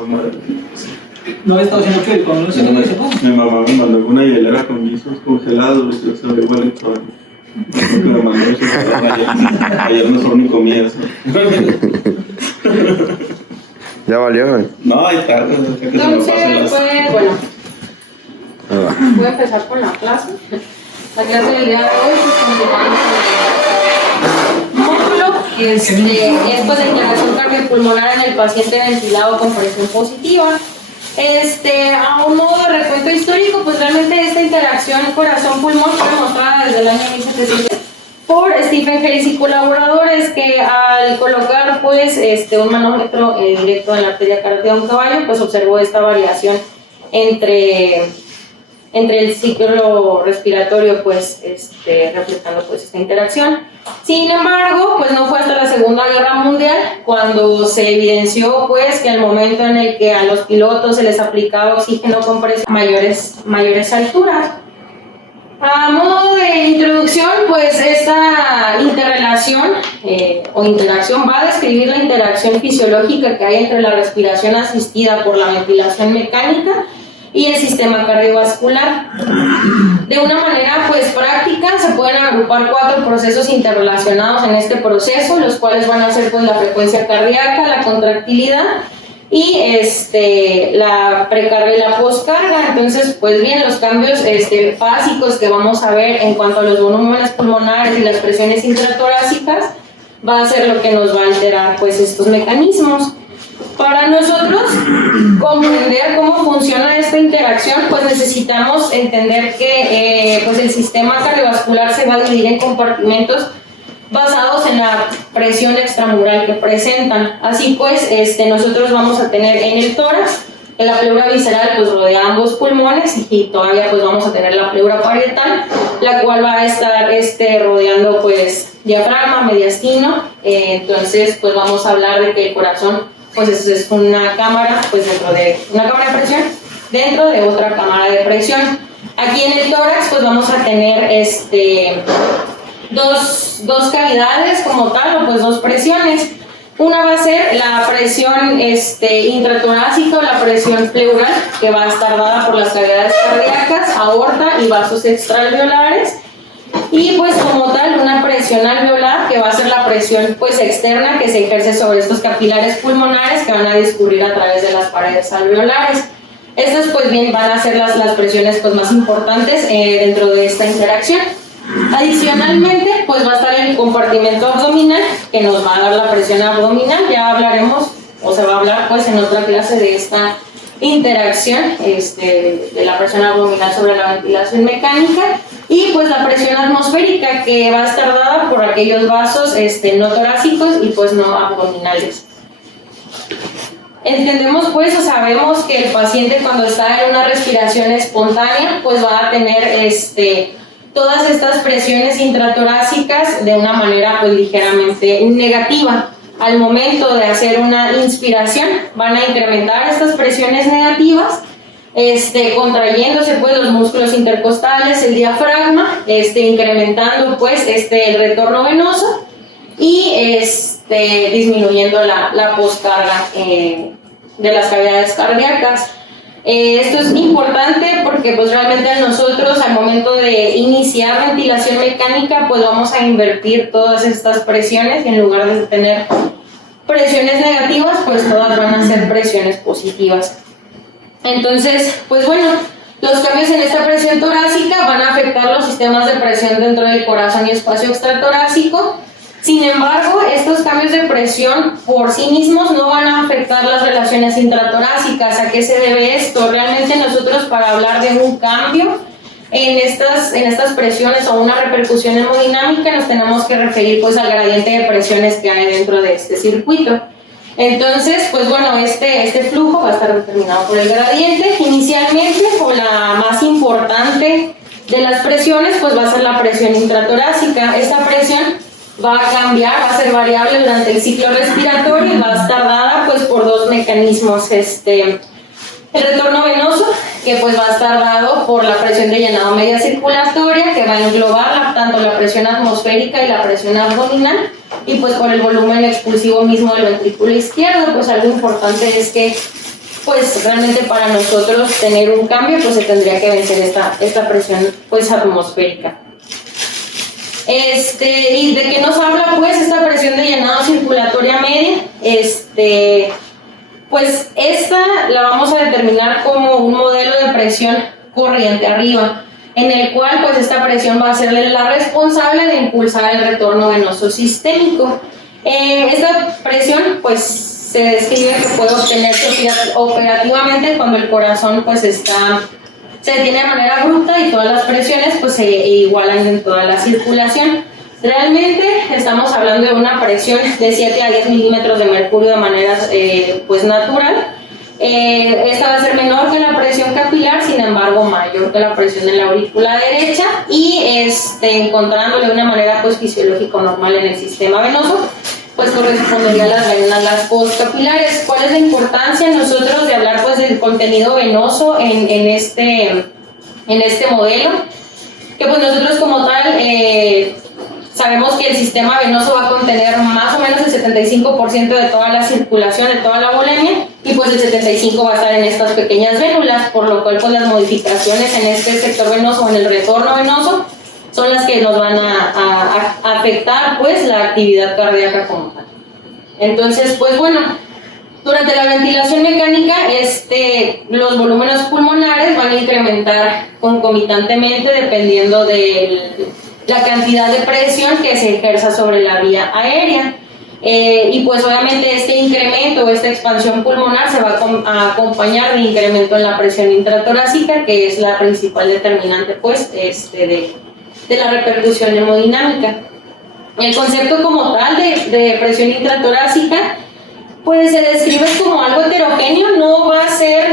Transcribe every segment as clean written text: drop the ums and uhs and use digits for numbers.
esa madre. No he estado haciendo que cuando no sé cómo se pone. Mi mamá me mandó una hielera con guisos congelados, yo sabía igual el todo. Que me mandó eso ayer mejor ni comí eso. Ya valió, güey. No, hay tarde. Entonces, pues, bueno, voy a empezar con la clase. La clase del día de hoy, pues, módulo, es pues, la intervención cardiopulmonar en el paciente ventilado con presión positiva. A un modo de recuento histórico, pues realmente esta interacción corazón-pulmón fue demostrada desde el año 1700 por Stephen Hayes y colaboradores, que al colocar pues un manómetro directo en la arteria carótida de un caballo, pues observó esta variación entre el ciclo respiratorio, pues reflejando pues esta interacción. Sin embargo, pues no fue hasta la Segunda Guerra Mundial cuando se evidenció pues que al momento en el que a los pilotos se les aplicaba oxígeno con presión mayores alturas. A modo de introducción, pues esta interrelación o interacción va a describir la interacción fisiológica que hay entre la respiración asistida por la ventilación mecánica y el sistema cardiovascular. De una manera pues práctica se pueden agrupar 4 procesos interrelacionados en este proceso, los cuales van a ser pues la frecuencia cardíaca, la contractilidad y la precarga y la poscarga. Entonces, pues bien, los cambios básicos que vamos a ver en cuanto a los volúmenes pulmonares y las presiones intratorácicas va a ser lo que nos va a alterar pues estos mecanismos. Para nosotros comprender cómo funciona esta interacción, pues necesitamos entender que pues el sistema cardiovascular se va a dividir en compartimentos basados en la presión extramural que presentan. Así pues, nosotros vamos a tener en el tórax, en la pleura visceral pues rodea ambos pulmones, y todavía pues vamos a tener la pleura parietal, la cual va a estar rodeando pues diafragma, mediastino. Entonces pues vamos a hablar de que el corazón pues es una cámara, pues dentro de una cámara de presión, dentro de otra cámara de presión. Aquí en el tórax pues vamos a tener dos cavidades como tal, o pues 2 presiones. Una va a ser la presión intratorácica o la presión pleural, que va a estar dada por las cavidades cardíacas, aorta y vasos extraalveolares. Y pues como tal una presión alveolar, que va a ser la presión pues externa que se ejerce sobre estos capilares pulmonares que van a discurrir a través de las paredes alveolares. Estas pues bien van a ser las presiones pues más importantes dentro de esta interacción. Adicionalmente pues va a estar el compartimento abdominal, que nos va a dar la presión abdominal. Ya hablaremos, o se va a hablar pues en otra clase de esta interacción de la presión abdominal sobre la ventilación mecánica. Y pues la presión atmosférica, que va a estar dada por aquellos vasos no torácicos y pues no abdominales. Entendemos pues o sabemos que el paciente cuando está en una respiración espontánea pues va a tener todas estas presiones intratorácicas de una manera pues ligeramente negativa. Al momento de hacer una inspiración van a incrementar estas presiones negativas, contrayéndose pues los músculos intercostales, el diafragma, incrementando pues el retorno venoso y disminuyendo la poscarga de las cavidades cardíacas. Esto es importante porque pues realmente nosotros al momento de iniciar ventilación mecánica pues vamos a invertir todas estas presiones, y en lugar de tener presiones negativas pues todas van a ser presiones positivas. Entonces pues bueno, los cambios en esta presión torácica van a afectar los sistemas de presión dentro del corazón y espacio extratorácico. Sin embargo, estos cambios de presión por sí mismos no van a afectar las relaciones intratorácicas. ¿A qué se debe esto? Realmente nosotros, para hablar de un cambio en estas presiones o una repercusión hemodinámica, nos tenemos que referir pues al gradiente de presiones que hay dentro de este circuito. Entonces, pues bueno, este flujo va a estar determinado por el gradiente. Inicialmente, o la más importante de las presiones, pues va a ser la presión intratorácica. Esta presión va a cambiar, va a ser variable durante el ciclo respiratorio y va a estar dada pues por 2 mecanismos. El retorno venoso, que pues va a estar dado por la presión de llenado media circulatoria, que va a englobar tanto la presión atmosférica y la presión abdominal, y pues por el volumen expulsivo mismo del ventrículo izquierdo. Pues algo importante es que pues realmente para nosotros tener un cambio, pues se tendría que vencer esta presión pues atmosférica. ¿Y de qué nos habla pues esta presión de llenado circulatoria media? Pues esta la vamos a determinar como un modelo de presión corriente arriba, en el cual pues esta presión va a ser la responsable de impulsar el retorno venoso sistémico. Esta presión pues se describe que puede obtenerse operativamente cuando el corazón pues se detiene de manera abrupta y todas las presiones pues se igualan en toda la circulación. Realmente estamos hablando de una presión de 7 a 10 milímetros de mercurio de manera pues natural. Esta va a ser menor que la presión capilar, sin embargo mayor que la presión en la aurícula derecha y encontrándole de una manera pues fisiológico normal en el sistema venoso, pues correspondería a las venas postcapilares. ¿Cuál es la importancia nosotros de hablar pues del contenido venoso en este modelo? Que pues nosotros como tal sabemos que el sistema venoso va a contener más o menos el 75% de toda la circulación, de toda la volemia, y pues el 75% va a estar en estas pequeñas vénulas, por lo cual pues las modificaciones en este sector venoso o en el retorno venoso son las que nos van a afectar pues la actividad cardíaca como tal. Entonces pues bueno, durante la ventilación mecánica los volúmenes pulmonares van a incrementar concomitantemente dependiendo de la cantidad de presión que se ejerza sobre la vía aérea. Y pues obviamente este incremento o esta expansión pulmonar se va a acompañar de incremento en la presión intratorácica, que es la principal determinante pues de la repercusión hemodinámica. El concepto como tal de presión intratorácica pues se describe como algo heterogéneo, no va a ser,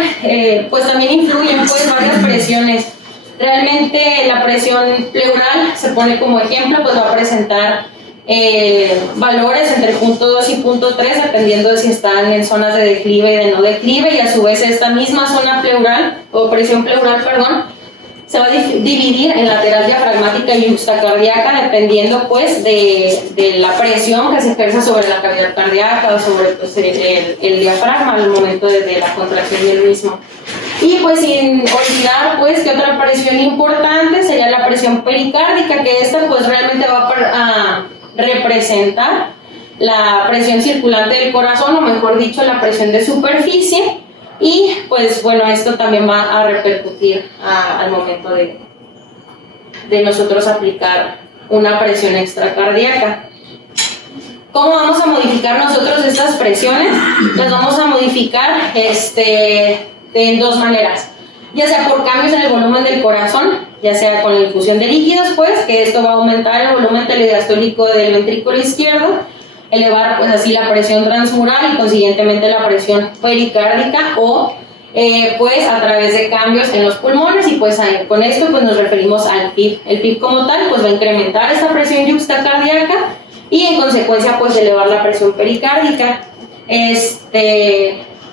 pues también influyen pues varias presiones. Realmente la presión pleural se pone como ejemplo, pues va a presentar valores entre 0.2 y 0.3 dependiendo de si están en zonas de declive y de no declive, y a su vez esta misma zona pleural o presión pleural, perdón, se va a dividir en lateral diafragmática y yuxtacardíaca dependiendo pues de la presión que se ejerza sobre la cavidad cardíaca o sobre pues, el diafragma al momento de la contracción del mismo. Y pues sin olvidar pues que otra presión importante sería la presión pericárdica, que esta pues realmente va a representar la presión circulante del corazón, o mejor dicho la presión de superficie. Y pues bueno, esto también va a repercutir al momento de nosotros aplicar una presión extracardíaca. ¿Cómo vamos a modificar nosotros estas presiones? Las vamos a modificar en dos maneras, ya sea por cambios en el volumen del corazón, ya sea con la infusión de líquidos, pues que esto va a aumentar el volumen telediastólico del ventrículo izquierdo, elevar pues así la presión transmural y consiguientemente la presión pericárdica, o pues a través de cambios en los pulmones, y pues con esto pues nos referimos al PIB. El PIB como tal pues va a incrementar esta presión yuxtacardíaca y en consecuencia pues elevar la presión pericárdica.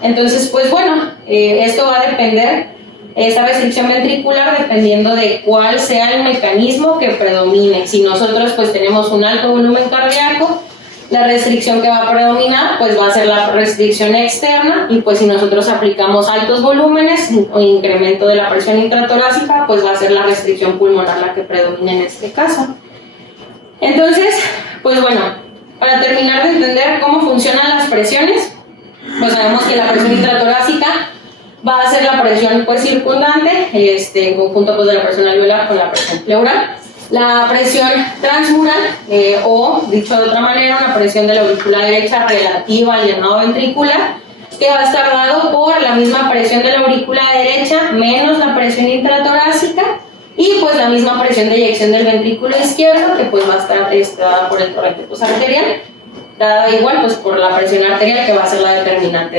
Entonces pues bueno, esto va a depender, esta restricción ventricular, dependiendo de cuál sea el mecanismo que predomine. Si nosotros pues tenemos un alto volumen cardíaco, la restricción que va a predominar pues va a ser la restricción externa, y pues si nosotros aplicamos altos volúmenes o incremento de la presión intratorácica, pues va a ser la restricción pulmonar la que predomina en este caso. Entonces pues bueno, para terminar de entender cómo funcionan las presiones, pues sabemos que la presión intratorácica va a ser la presión pues circundante, en conjunto pues de la presión alveolar con la presión pleural. La presión transmural, o dicho de otra manera, una presión de la aurícula derecha relativa al llenado ventricular, que va a estar dado por la misma presión de la aurícula derecha menos la presión intratorácica, y pues la misma presión de eyección del ventrículo izquierdo, que pues va a estar dada por el torrente pues, arterial, dada igual pues por la presión arterial, que va a ser la determinante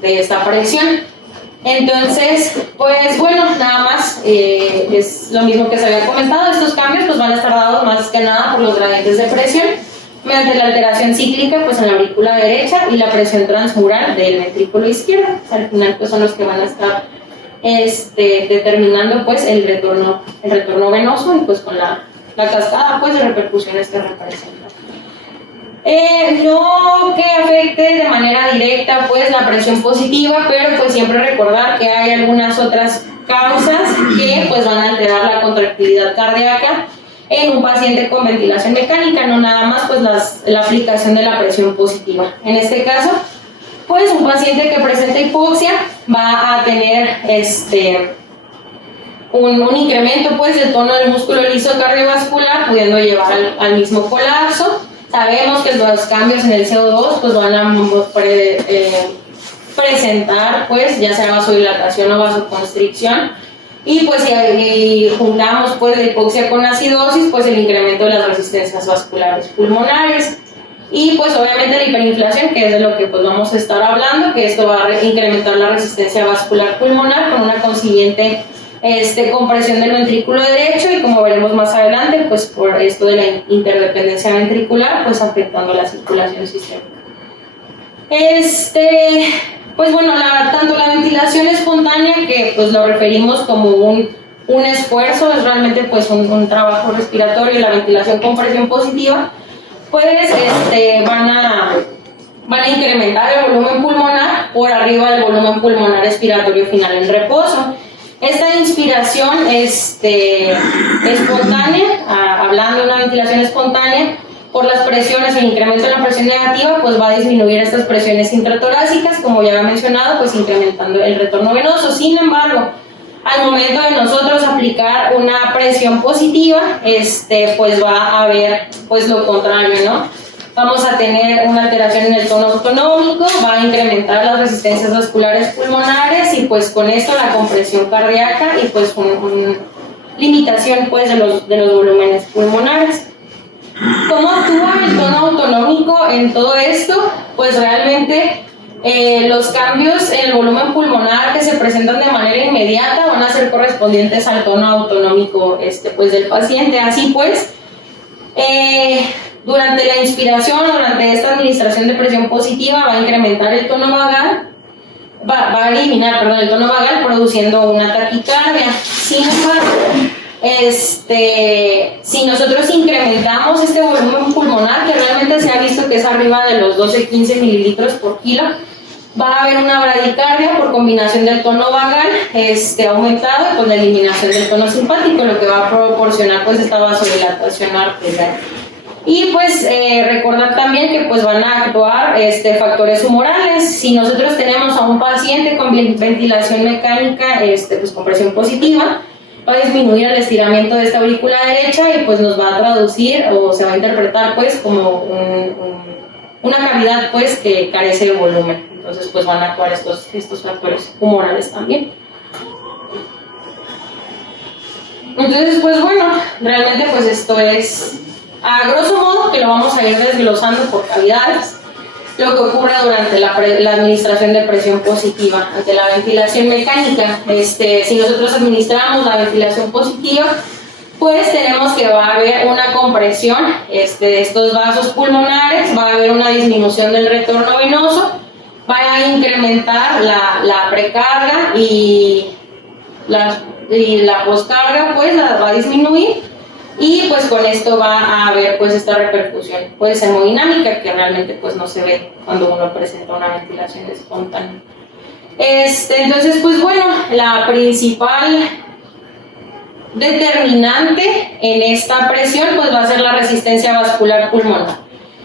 de esta presión. Entonces, pues bueno, nada más, es lo mismo que se había comentado. Estos cambios pues van a estar dados más que nada por los gradientes de presión mediante la alteración cíclica pues en la aurícula derecha y la presión transmural del ventrículo izquierdo. O sea, al final pues son los que van a estar determinando pues el retorno venoso, y pues con la cascada pues de repercusiones que representa. No que afecte de manera directa pues la presión positiva, pero pues siempre recordar que hay algunas otras causas que pues van a alterar la contractilidad cardíaca en un paciente con ventilación mecánica, no nada más pues la aplicación de la presión positiva. En este caso, pues un paciente que presenta hipoxia va a tener un incremento pues del tono del músculo liso cardiovascular, pudiendo llevar al mismo colapso. Sabemos que los cambios en el CO2 pues van a presentar pues ya sea vasodilatación o vasoconstricción, y pues si juntamos pues la hipoxia con acidosis, pues el incremento de las resistencias vasculares pulmonares, y pues obviamente la hiperinflación, que es de lo que pues vamos a estar hablando, que esto va a incrementar la resistencia vascular pulmonar con una consiguiente compresión del ventrículo derecho, y como veremos más adelante, pues por esto de la interdependencia ventricular, pues afectando la circulación sistémica. Pues bueno, tanto la ventilación espontánea, que pues lo referimos como un esfuerzo, es realmente pues un trabajo respiratorio, y la ventilación con presión positiva, pues van a incrementar el volumen pulmonar por arriba del volumen pulmonar expiratorio final en reposo. Esta inspiración espontánea, hablando de una ventilación espontánea, por las presiones, el incremento de la presión negativa, pues va a disminuir estas presiones intratorácicas, como ya había mencionado, pues incrementando el retorno venoso. Sin embargo, al momento de nosotros aplicar una presión positiva, pues va a haber pues lo contrario, ¿no? Vamos a tener una alteración en el tono autonómico, va a incrementar las resistencias vasculares pulmonares, y pues con esto la compresión cardíaca, y pues una limitación pues de los volúmenes pulmonares. ¿Cómo actúa el tono autonómico en todo esto? Pues realmente los cambios en el volumen pulmonar que se presentan de manera inmediata van a ser correspondientes al tono autonómico pues del paciente. Así pues, durante la inspiración, durante esta administración de presión positiva, va a incrementar el tono vagal, va a eliminar, el tono vagal, produciendo una taquicardia. Sin embargo, si nosotros incrementamos este volumen pulmonar, que realmente se ha visto que es arriba de los 12-15 mililitros por kilo, va a haber una bradicardia por combinación del tono vagal aumentado y con la eliminación del tono simpático, lo que va a proporcionar pues esta vasodilatación arterial. Y pues recordar también que pues van a actuar factores humorales. Si nosotros tenemos a un paciente con ventilación mecánica pues con presión positiva, va a disminuir el estiramiento de esta aurícula derecha, y pues nos va a traducir o se va a interpretar pues como una cavidad pues que carece de volumen. Entonces pues van a actuar estos factores humorales también. Entonces pues bueno, realmente pues esto es a grosso modo, que lo vamos a ir desglosando por cavidades, lo que ocurre durante la administración de presión positiva. Ante la ventilación mecánica, si nosotros administramos la ventilación positiva, pues tenemos que va a haber una compresión de estos vasos pulmonares, va a haber una disminución del retorno venoso, va a incrementar la precarga, y la poscarga pues la va a disminuir, y pues con esto va a haber pues esta repercusión pues hemodinámica, que realmente pues no se ve cuando uno presenta una ventilación espontánea. Entonces pues bueno, la principal determinante en esta presión pues va a ser la resistencia vascular pulmonar.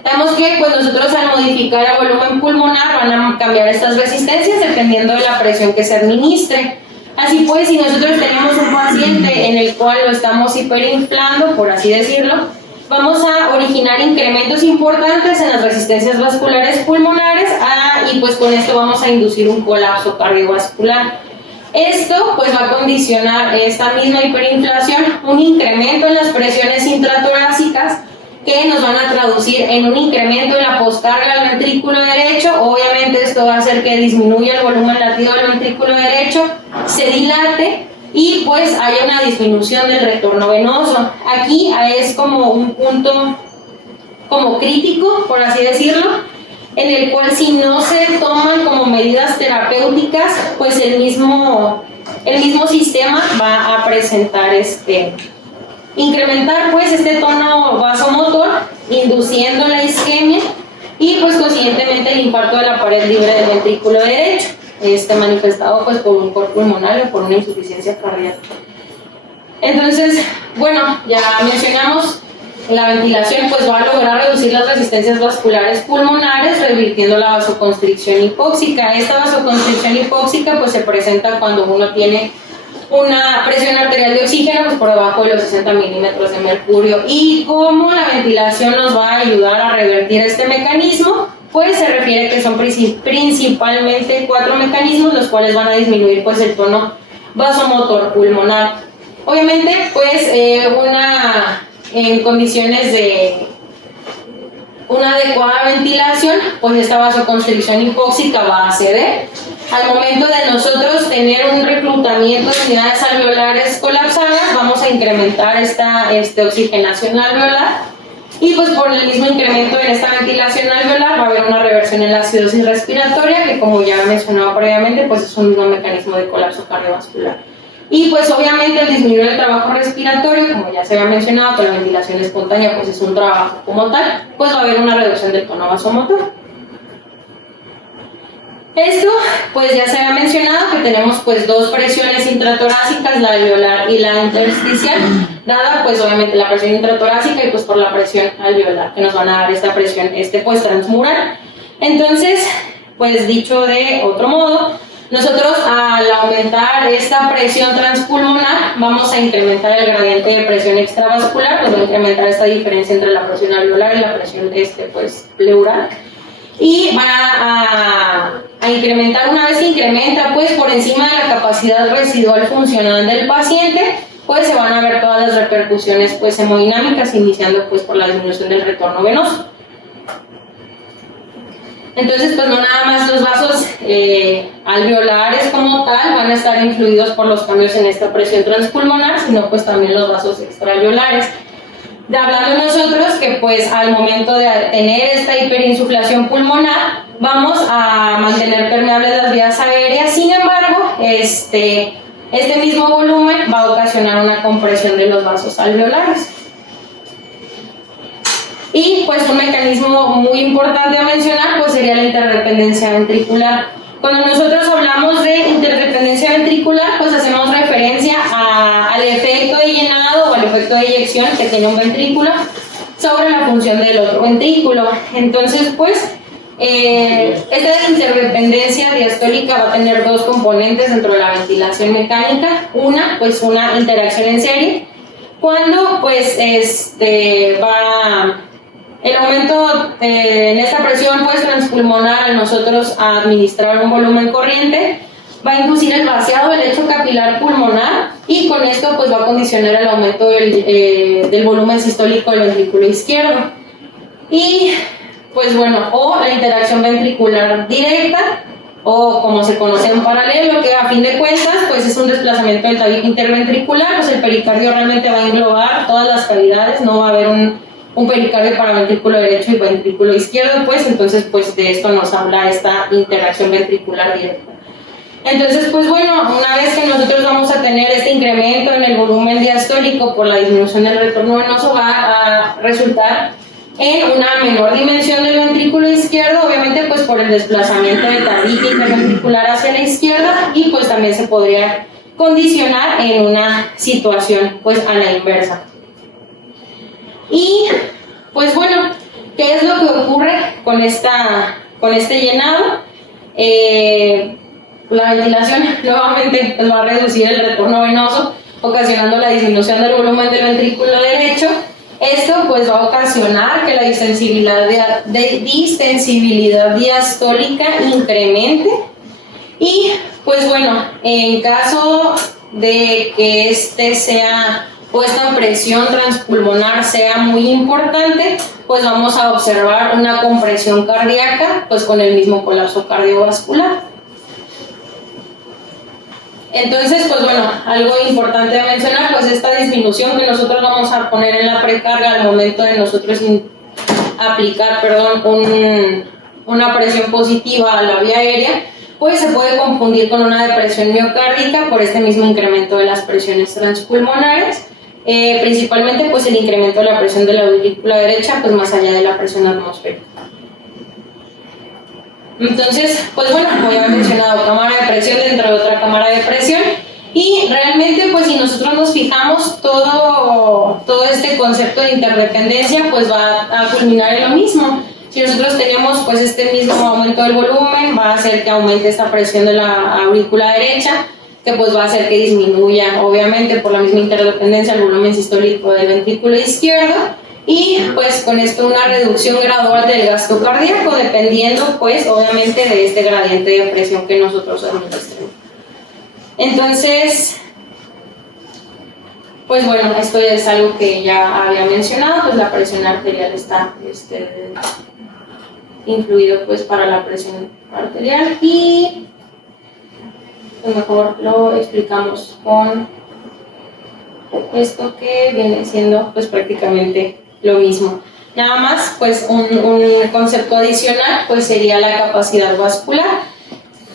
Sabemos que pues nosotros al modificar el volumen pulmonar van a cambiar estas resistencias dependiendo de la presión que se administre. Así pues, si nosotros tenemos un paciente en el cual lo estamos hiperinflando, por así decirlo, vamos a originar incrementos importantes en las resistencias vasculares pulmonares, y pues con esto vamos a inducir un colapso cardiovascular. Esto pues va a condicionar esta misma hiperinflación, un incremento en las presiones intratorácicas, que nos van a traducir en un incremento en la poscarga del ventrículo derecho. Obviamente esto va a hacer que disminuya el volumen latido del ventrículo derecho, se dilate, y pues haya una disminución del retorno venoso. Aquí es como un punto como crítico, por así decirlo, en el cual si no se toman como medidas terapéuticas, pues el mismo sistema va a presentar incrementar pues este tono vasomotor, induciendo la isquemia y pues consiguientemente el infarto de la pared libre del ventrículo derecho, manifestado pues por un corte pulmonar o por una insuficiencia cardíaca. Entonces, bueno, ya mencionamos, la ventilación pues va a lograr reducir las resistencias vasculares pulmonares, revirtiendo la vasoconstricción hipóxica. Esta vasoconstricción hipóxica pues se presenta cuando uno tiene una presión arterial de oxígeno pues por debajo de los 60 milímetros de mercurio. Y cómo la ventilación nos va a ayudar a revertir este mecanismo, pues se refiere que son principalmente 4 mecanismos los cuales van a disminuir pues el tono vasomotor pulmonar. Obviamente pues en condiciones de una adecuada ventilación, pues esta vasoconstricción hipóxica va a ceder. Al momento de nosotros tener un reclutamiento de unidades alveolares colapsadas, vamos a incrementar esta oxigenación alveolar y pues por el mismo incremento en esta ventilación alveolar va a haber una reversión en la acidosis respiratoria, que como ya mencionaba previamente, pues es un mismo mecanismo de colapso cardiovascular. Y pues obviamente el disminuir el trabajo respiratorio, como ya se había mencionado, que la ventilación espontánea pues es un trabajo como tal, pues va a haber una reducción del tono vasomotor. Esto pues ya se había mencionado que tenemos pues 2 presiones intratorácicas, la alveolar y la intersticial, dada pues obviamente la presión intratorácica y pues por la presión alveolar, que nos van a dar esta presión pues transmural. Entonces, pues dicho de otro modo, nosotros al aumentar esta presión transpulmonar vamos a incrementar el gradiente de presión extravascular, pues va a incrementar esta diferencia entre la presión alveolar y la presión pues pleural, y va a incrementar, una vez que incrementa pues por encima de la capacidad residual funcional del paciente, pues se van a ver todas las repercusiones pues hemodinámicas, iniciando pues por la disminución del retorno venoso. Entonces, pues no nada más los vasos alveolares como tal van a estar influidos por los cambios en esta presión transpulmonar, sino pues también los vasos extraalveolares. Hablando nosotros que pues al momento de tener esta hiperinsuflación pulmonar vamos a mantener permeables las vías aéreas, sin embargo, este mismo volumen va a ocasionar una compresión de los vasos alveolares. Y pues un mecanismo muy importante a mencionar pues sería la interdependencia ventricular. Cuando nosotros hablamos de interdependencia ventricular, pues hacemos referencia al efecto de llenado o al efecto de eyección que tiene un ventrículo sobre la función del otro ventrículo. Entonces, pues, esta interdependencia diastólica va a tener 2 componentes dentro de la ventilación mecánica. Una, pues una interacción en serie, cuando pues el aumento en esta presión pues transpulmonar al nosotros administrar un volumen corriente va a inducir el vaciado del lecho capilar pulmonar y con esto pues va a condicionar el aumento del volumen sistólico del ventrículo izquierdo. Y pues bueno, o la interacción ventricular directa, o como se conoce en paralelo, que a fin de cuentas pues es un desplazamiento del tabique interventricular, pues el pericardio realmente va a englobar todas las cavidades, no va a haber un pericardio para ventrículo derecho y ventrículo izquierdo, pues entonces pues de esto nos habla esta interacción ventricular directa. Entonces pues bueno, una vez que nosotros vamos a tener este incremento en el volumen diastólico por la disminución del retorno venoso, va a resultar en una menor dimensión del ventrículo izquierdo, obviamente pues por el desplazamiento del tabique interventricular hacia la izquierda, y pues también se podría condicionar en una situación pues a la inversa. Y pues bueno, ¿qué es lo que ocurre con este llenado? La ventilación nuevamente pues, va a reducir el retorno venoso, ocasionando la disminución del volumen del ventrículo derecho. Esto pues va a ocasionar que la distensibilidad diastólica incremente. Y pues bueno, en caso de que esta presión transpulmonar sea muy importante, pues vamos a observar una compresión cardíaca pues con el mismo colapso cardiovascular. Entonces, pues bueno, algo importante a mencionar, pues esta disminución que nosotros vamos a poner en la precarga al momento de nosotros aplicar, una presión positiva a la vía aérea, pues se puede confundir con una depresión miocárdica por este mismo incremento de las presiones transpulmonares, principalmente pues el incremento de la presión de la aurícula derecha, pues más allá de la presión atmosférica. Entonces, pues bueno, como ya he mencionado, cámara de presión dentro de otra cámara de presión, y realmente pues si nosotros nos fijamos, todo este concepto de interdependencia pues va a culminar en lo mismo. Si nosotros tenemos pues este mismo aumento del volumen, va a hacer que aumente esta presión de la aurícula derecha, que pues va a hacer que disminuya, obviamente por la misma interdependencia, el volumen sistólico del ventrículo izquierdo, y pues con esto una reducción gradual del gasto cardíaco, dependiendo pues obviamente de este gradiente de presión que nosotros administremos. Entonces, pues bueno, esto es algo que ya había mencionado, pues la presión arterial está influido pues para la presión arterial, y pues mejor lo explicamos con esto que viene siendo pues prácticamente lo mismo. Nada más pues un concepto adicional pues sería la capacidad vascular.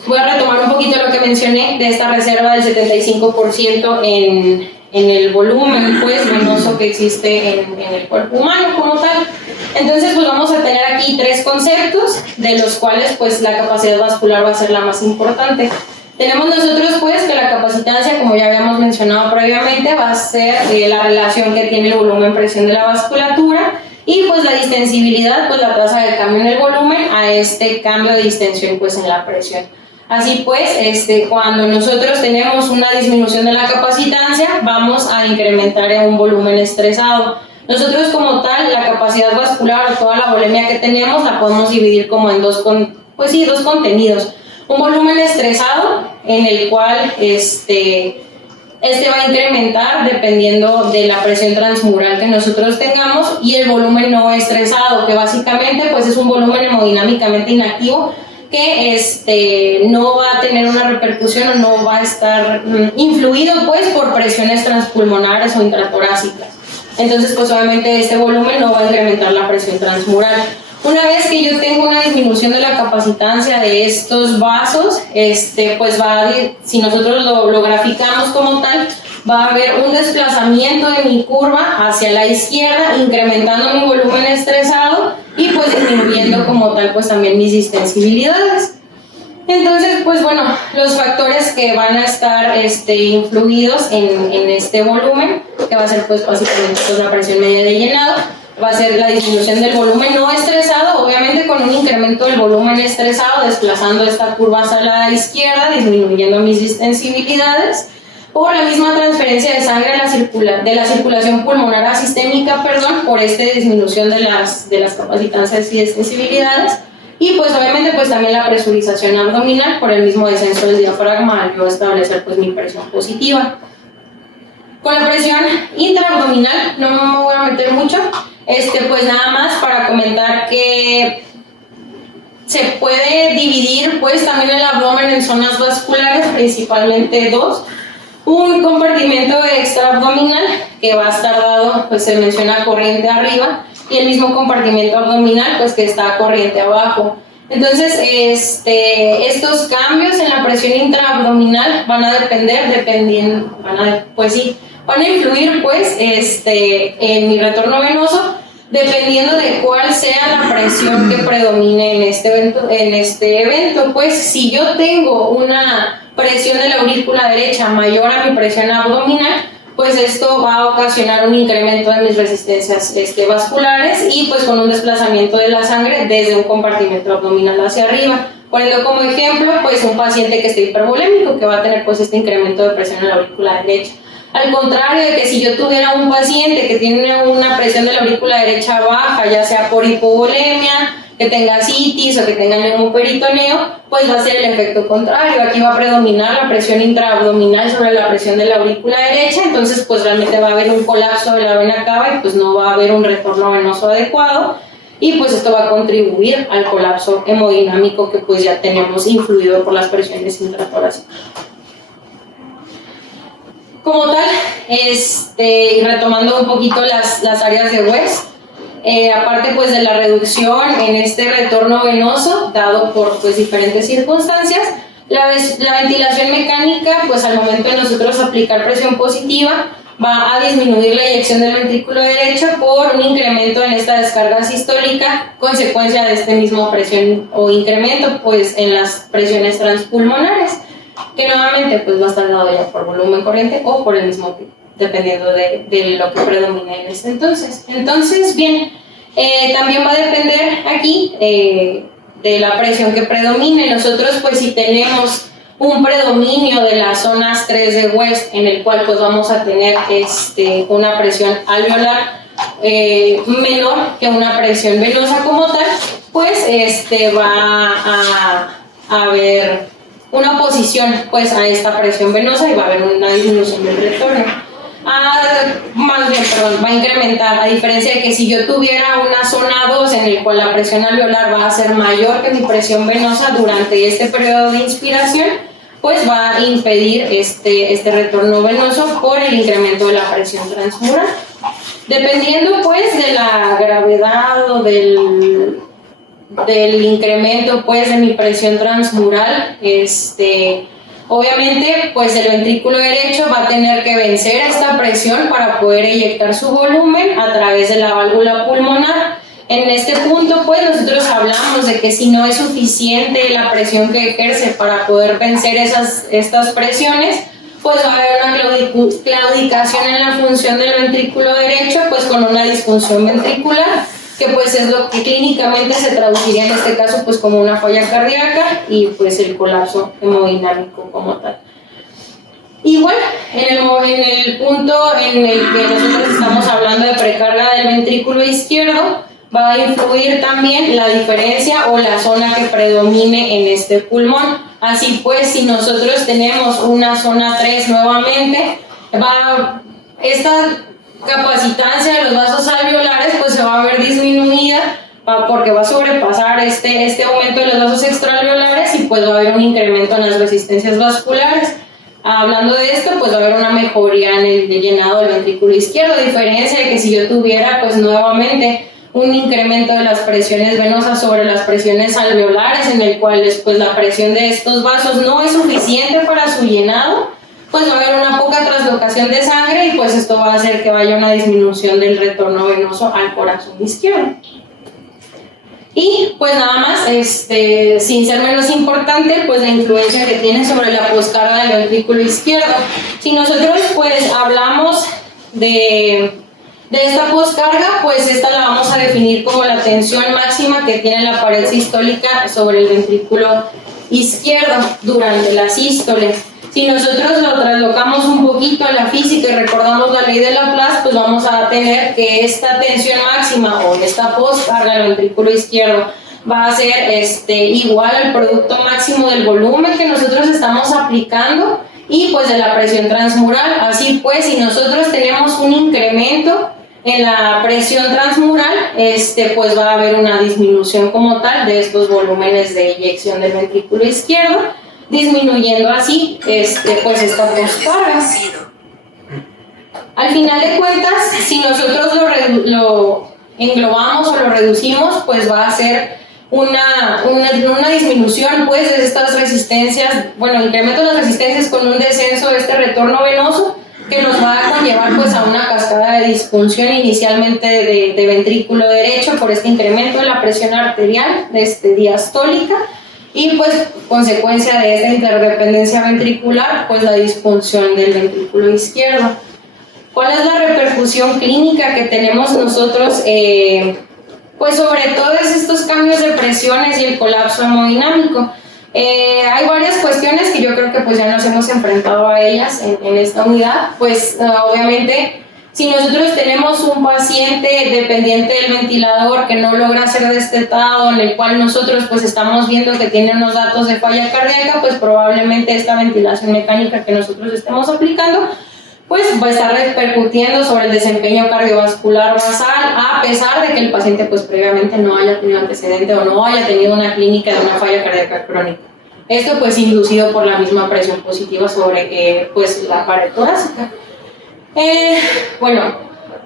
Voy a retomar un poquito lo que mencioné de esta reserva del 75% en el volumen pues venoso que existe en el cuerpo humano como tal. Entonces pues vamos a tener aquí tres conceptos, de los cuales pues la capacidad vascular va a ser la más importante. Tenemos nosotros pues que la capacitancia, como ya habíamos mencionado previamente, va a ser la relación que tiene el volumen-presión de la vasculatura, y pues la distensibilidad, pues la tasa de cambio en el volumen a este cambio de distensión pues en la presión. Así pues, cuando nosotros tenemos una disminución de la capacitancia, vamos a incrementar en un volumen estresado. Nosotros como tal, la capacidad vascular o toda la volemia que tenemos la podemos dividir como en dos contenidos. Un volumen estresado, en el cual va a incrementar dependiendo de la presión transmural que nosotros tengamos, y el volumen no estresado, que básicamente pues es un volumen hemodinámicamente inactivo, que no va a tener una repercusión o no va a estar influido pues por presiones transpulmonares o intratorácicas. Entonces pues obviamente este volumen no va a incrementar la presión transmural. Una vez que yo tengo una disminución de la capacitancia de estos vasos, pues si nosotros lo graficamos como tal, va a haber un desplazamiento de mi curva hacia la izquierda, incrementando mi volumen estresado y pues disminuyendo como tal pues también mis distensibilidades. Entonces pues bueno, los factores que van a estar influidos en este volumen, que va a ser pues básicamente pues, la presión media de llenado, va a ser la disminución del volumen no estresado, obviamente con un incremento del volumen estresado, desplazando esta curva hacia la izquierda, disminuyendo mis distensibilidades, por la misma transferencia de sangre de la circulación pulmonar asistémica, por esta disminución de las capacitancias y distensibilidades, y pues obviamente pues también la presurización abdominal por el mismo descenso del diafragma al yo establecer pues mi presión positiva. Con la presión intraabdominal no me voy a meter mucho, pues nada más para comentar que se puede dividir pues también el abdomen en zonas vasculares, principalmente dos. Un compartimento extraabdominal que va a estar dado, pues se menciona corriente arriba, y el mismo compartimento abdominal pues que está corriente abajo. Entonces estos cambios en la presión intraabdominal van a influir pues en mi retorno venoso, dependiendo de cuál sea la presión que predomine en este evento. Pues si yo tengo una presión de la aurícula derecha mayor a mi presión abdominal, pues esto va a ocasionar un incremento de mis resistencias vasculares, y pues con un desplazamiento de la sangre desde un compartimento abdominal hacia arriba. Poniendo como ejemplo pues un paciente que esté hipervolémico, que va a tener pues este incremento de presión en la aurícula derecha. Al contrario de que si yo tuviera un paciente que tiene una presión de la aurícula derecha baja, ya sea por hipovolemia, que tenga citis o que tenga neumoperitoneo, pues va a ser el efecto contrario. Aquí va a predominar la presión intraabdominal sobre la presión de la aurícula derecha, entonces pues realmente va a haber un colapso de la vena cava y pues no va a haber un retorno venoso adecuado, y pues esto va a contribuir al colapso hemodinámico que pues ya tenemos influido por las presiones intratorácicas. Como tal, y retomando un poquito las áreas de West, aparte pues de la reducción en este retorno venoso dado por pues diferentes circunstancias, la ventilación mecánica pues al momento de nosotros aplicar presión positiva va a disminuir la eyección del ventrículo derecho por un incremento en esta descarga sistólica, consecuencia de este mismo presión o incremento pues en las presiones transpulmonares, que nuevamente pues va a estar dado ya por volumen corriente o por el mismo pico, dependiendo de lo que predomina en este entonces. Entonces, bien, también va a depender aquí de la presión que predomine. Nosotros pues si tenemos un predominio de las zonas 3 de West, en el cual pues vamos a tener una presión alveolar menor que una presión venosa como tal, pues va a haber una oposición pues a esta presión venosa y va a haber una disminución del retorno. Va a incrementar, a diferencia de que si yo tuviera una zona 2 en el cual la presión alveolar va a ser mayor que mi presión venosa durante este periodo de inspiración, pues va a impedir este retorno venoso por el incremento de la presión transmural. Dependiendo pues de la gravedad o del incremento pues de mi presión transmural, obviamente pues el ventrículo derecho va a tener que vencer esta presión para poder eyectar su volumen a través de la válvula pulmonar. En este punto pues nosotros hablamos de que si no es suficiente la presión que ejerce para poder vencer estas presiones, pues va a haber una claudicación en la función del ventrículo derecho, pues con una disfunción ventricular, que pues es lo que clínicamente se traduciría en este caso pues como una falla cardíaca y pues el colapso hemodinámico como tal. Igual, en el punto en el que nosotros estamos hablando de precarga del ventrículo izquierdo, va a influir también la diferencia o la zona que predomine en este pulmón. Así pues, si nosotros tenemos una zona 3 nuevamente, esta capacitancia de los vasos alveolares pues se va a ver disminuida porque va a sobrepasar este aumento de los vasos extraalveolares y pues va a haber un incremento en las resistencias vasculares. Hablando de esto, pues va a haber una mejoría en el llenado del ventrículo izquierdo, a diferencia de que si yo tuviera pues nuevamente un incremento de las presiones venosas sobre las presiones alveolares, en el cual después la presión de estos vasos no es suficiente para su llenado, pues va a haber una poca translocación de sangre y pues esto va a hacer que vaya una disminución del retorno venoso al corazón izquierdo. Y pues nada más, sin ser menos importante, pues la influencia que tiene sobre la poscarga del ventrículo izquierdo. Si nosotros pues hablamos de esta poscarga, pues esta la vamos a definir como la tensión máxima que tiene la pared sistólica sobre el ventrículo izquierdo durante la sístole. Si nosotros lo traslocamos un poquito a la física y recordamos la ley de Laplace, pues vamos a tener que esta tensión máxima o esta poscarga del ventrículo izquierdo va a ser igual al producto máximo del volumen que nosotros estamos aplicando y pues de la presión transmural. Así pues, si nosotros tenemos un incremento en la presión transmural, pues va a haber una disminución como tal de estos volúmenes de eyección del ventrículo izquierdo, disminuyendo así pues esta poscarga. Al final de cuentas, si nosotros lo englobamos o lo reducimos, pues va a ser una disminución pues de estas resistencias, incremento de las resistencias con un descenso de este retorno venoso que nos va a conllevar pues a una cascada de disfunción inicialmente de ventrículo derecho por este incremento de la presión arterial diastólica y pues consecuencia de esta interdependencia ventricular pues la disfunción del ventrículo izquierdo. ¿Cuál es la repercusión clínica que tenemos nosotros pues sobre todos estos cambios de presiones y el colapso hemodinámico? Hay varias cuestiones que yo creo que pues ya nos hemos enfrentado a ellas en esta unidad. Pues obviamente si nosotros tenemos un paciente dependiente del ventilador que no logra ser destetado, en el cual nosotros pues estamos viendo que tiene unos datos de falla cardíaca, pues probablemente esta ventilación mecánica que nosotros estemos aplicando pues va a estar repercutiendo sobre el desempeño cardiovascular basal, a pesar de que el paciente pues previamente no haya tenido antecedente o no haya tenido una clínica de una falla cardíaca crónica. Esto pues inducido por la misma presión positiva sobre pues la pared torácica.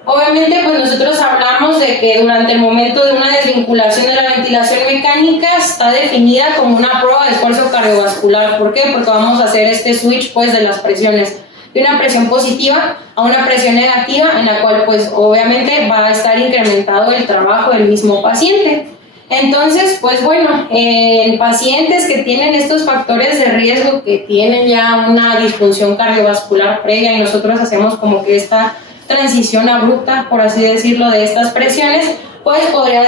Obviamente pues nosotros hablamos de que durante el momento de una desvinculación de la ventilación mecánica está definida como una prueba de esfuerzo cardiovascular. ¿Por qué? Porque vamos a hacer este switch pues de las presiones de una presión positiva a una presión negativa, en la cual pues obviamente va a estar incrementado el trabajo del mismo paciente. Entonces, pues bueno, en pacientes que tienen estos factores de riesgo, que tienen ya una disfunción cardiovascular previa y nosotros hacemos como que esta transición abrupta, por así decirlo, de estas presiones, pues podría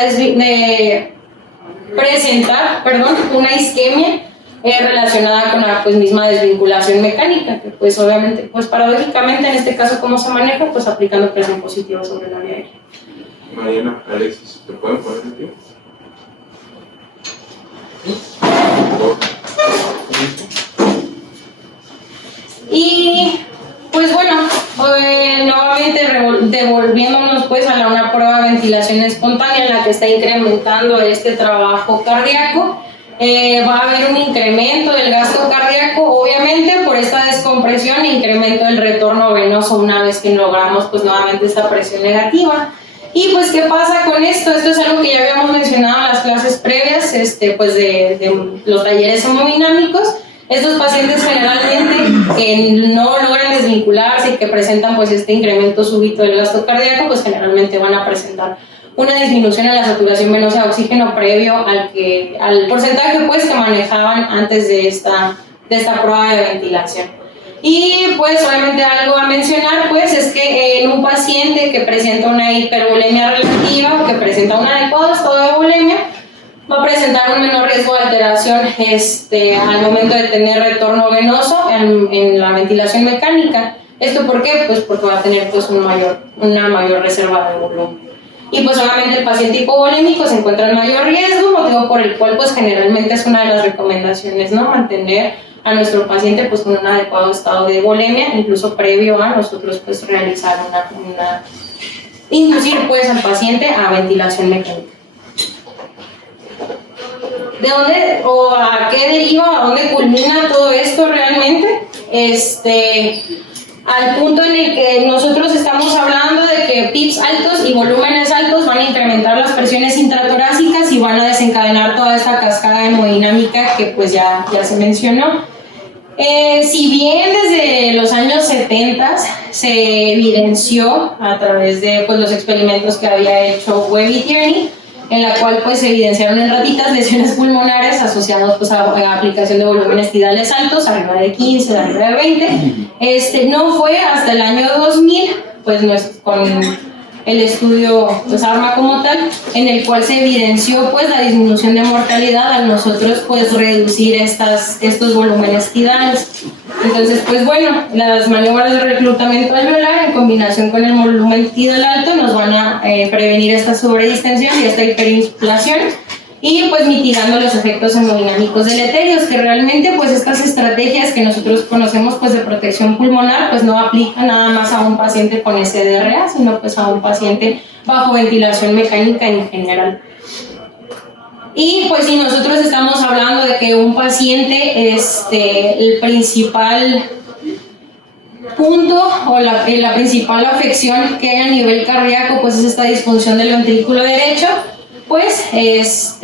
presentar una isquemia relacionada con la pues, misma desvinculación mecánica, que pues obviamente, pues paradójicamente en este caso, ¿cómo se maneja? Pues aplicando presión positiva sobre la vía aérea. Mariana, Alexis, ¿te pueden poner el pie? Y pues bueno, nuevamente devolviéndonos pues a una prueba de ventilación espontánea en la que está incrementando este trabajo cardíaco, va a haber un incremento del gasto cardíaco, obviamente por esta descompresión, incremento del retorno venoso una vez que logramos pues nuevamente esta presión negativa. Y pues, ¿qué pasa con esto? Esto es algo que ya habíamos mencionado en las clases previas, pues de los talleres hemodinámicos. Estos pacientes generalmente que no logran desvincularse y que presentan pues este incremento súbito del gasto cardíaco, pues generalmente van a presentar una disminución en la saturación venosa de oxígeno previo al porcentaje pues que manejaban antes de esta prueba de ventilación. Y pues obviamente algo a mencionar pues es que en un paciente que presenta una hipervolemia relativa o que presenta un adecuado estado de volemia, va a presentar un menor riesgo de alteración al momento de tener retorno venoso en la ventilación mecánica. ¿Esto por qué? Pues porque va a tener pues una mayor reserva de volumen. Y pues obviamente el paciente hipovolémico se encuentra en mayor riesgo, motivo por el cual pues generalmente es una de las recomendaciones, ¿no? Mantener a nuestro paciente pues con un adecuado estado de volemia, incluso previo a nosotros pues realizar inducir pues al paciente a ventilación mecánica. ¿De dónde o a qué deriva, a dónde culmina todo esto realmente? Al punto en el que nosotros estamos hablando de que PIPs altos y volúmenes altos van a incrementar las presiones intratorácicas y van a desencadenar toda esta cascada hemodinámica que pues ya se mencionó. Si bien desde los años 70 se evidenció a través de pues, los experimentos que había hecho Webb y Tierney, en la cual pues se evidenciaron en ratitas lesiones pulmonares asociadas pues, a aplicación de volúmenes tidales altos, arriba de 15, arriba de 20. No fue hasta el año 2000, pues con el estudio pues, ARMA como tal, en el cual se evidenció pues la disminución de mortalidad al nosotros pues reducir estos volúmenes tidales. Entonces pues bueno, las maniobras de reclutamiento alveolar en combinación con el volumen tidal alto nos van a prevenir esta sobredistensión y esta hiperinflación y pues mitigando los efectos hemodinámicos deleterios, que realmente pues estas estrategias que nosotros conocemos pues de protección pulmonar pues no aplican nada más a un paciente con SDRA, sino pues a un paciente bajo ventilación mecánica en general. Y pues si nosotros estamos hablando de que un paciente, el principal punto o la principal afección que hay a nivel cardíaco pues es esta disfunción del ventrículo derecho, pues es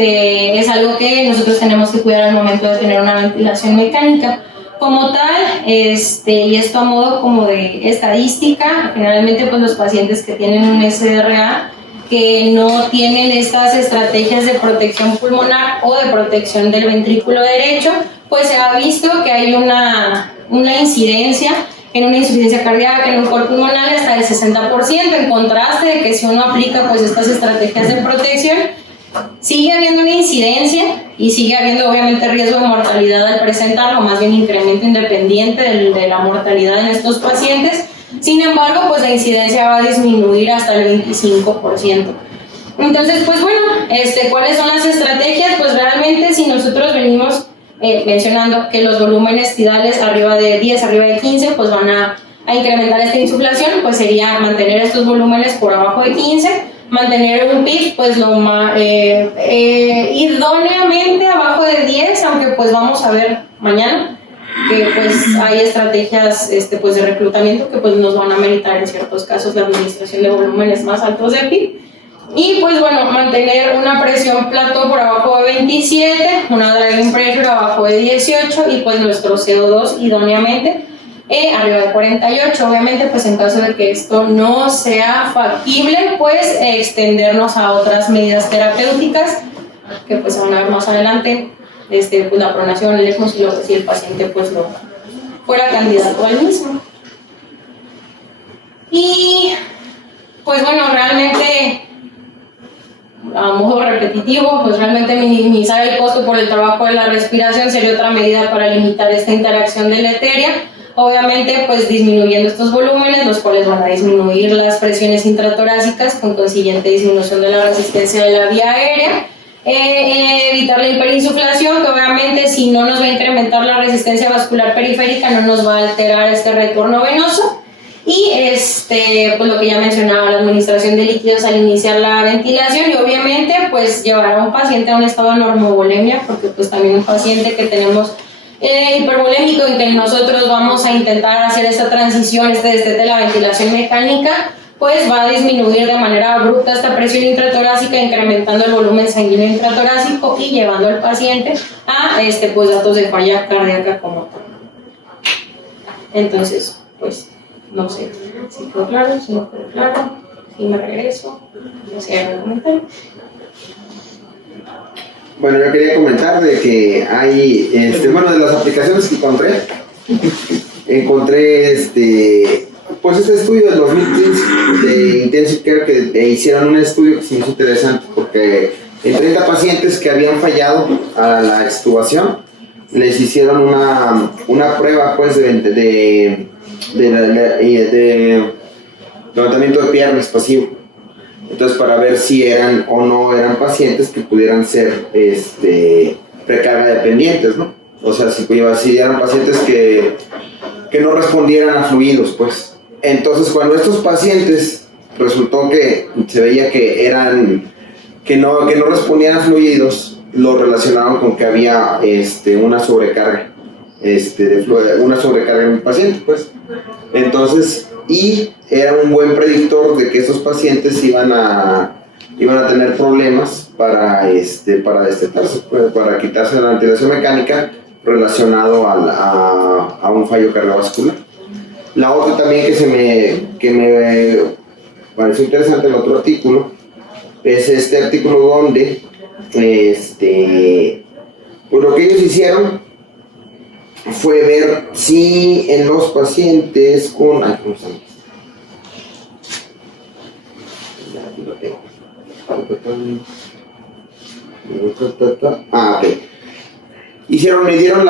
algo que nosotros tenemos que cuidar al momento de tener una ventilación mecánica. Como tal, y esto a modo como de estadística, generalmente pues los pacientes que tienen un SDRA que no tienen estas estrategias de protección pulmonar o de protección del ventrículo derecho, pues se ha visto que hay una incidencia en una insuficiencia cardíaca, en un cor pulmonar hasta el 60%, en contraste de que si uno aplica pues estas estrategias de protección, sigue habiendo una incidencia y sigue habiendo obviamente riesgo de mortalidad al presentarlo, más bien incremento independiente de la mortalidad en estos pacientes. Sin embargo, pues la incidencia va a disminuir hasta el 25%. Entonces, pues bueno, ¿cuáles son las estrategias? Pues realmente si nosotros venimos mencionando que los volúmenes tidales arriba de 10, arriba de 15, pues van a incrementar esta insuflación, pues sería mantener estos volúmenes por abajo de 15, mantener un PIB pues lo más idóneamente abajo de 10, aunque pues vamos a ver mañana que pues hay estrategias pues de reclutamiento que pues nos van a meritar en ciertos casos la administración de volúmenes más altos de PIB. Y pues bueno, mantener una presión plató por abajo de 27, una driving pressure abajo de 18 y pues nuestro CO2 idóneamente arriba de 48. Obviamente, pues en caso de que esto no sea factible, pues extendernos a otras medidas terapéuticas que pues se van a ver más adelante, pues la pronación, el ECMO, si el paciente pues lo fuera candidato al mismo. Y pues bueno, realmente a modo repetitivo, pues realmente minimizar el costo por el trabajo de la respiración sería otra medida para limitar esta interacción deleteria. Obviamente, pues disminuyendo estos volúmenes, los cuales van a disminuir las presiones intratorácicas con consiguiente disminución de la resistencia de la vía aérea. Evitar la hiperinsuflación, que obviamente si no nos va a incrementar la resistencia vascular periférica, no nos va a alterar este retorno venoso. Y pues lo que ya mencionaba, la administración de líquidos al iniciar la ventilación, y obviamente pues llevar a un paciente a un estado de normovolemia, porque pues también un paciente que tenemos hipervolémico y que nosotros vamos a intentar hacer esta transición, destete de la ventilación mecánica, pues va a disminuir de manera abrupta esta presión intratorácica, incrementando el volumen sanguíneo intratorácico y llevando al paciente a pues datos de falla cardíaca como tal. Entonces, pues no sé si quedó claro, si no quedó claro, si me regreso, no sé, algún comentario. Bueno, yo quería comentar de que hay, bueno, de las aplicaciones que encontré pues este estudio del 2015 de Intensive Care, que hicieron un estudio que se me hizo interesante, porque en 30 pacientes que habían fallado a la extubación, les hicieron una prueba pues de levantamiento de piernas pasivo. Entonces, para ver si eran o no eran pacientes que pudieran ser precarga dependientes, ¿no? O sea, si eran pacientes que no respondieran a fluidos, pues. Entonces, cuando estos pacientes resultó que se veía que no respondían a fluidos, lo relacionaron con que había una sobrecarga, una sobrecarga en el paciente, pues. Entonces, y era un buen predictor de que estos pacientes iban a tener problemas para destetarse, pues, para quitarse la ventilación mecánica relacionado a un fallo cardiovascular. La otra también que me pareció interesante, el otro artículo, es este artículo donde pues lo que ellos hicieron fue ver si en los pacientes con... ¿cómo se llama? Ok. Midieron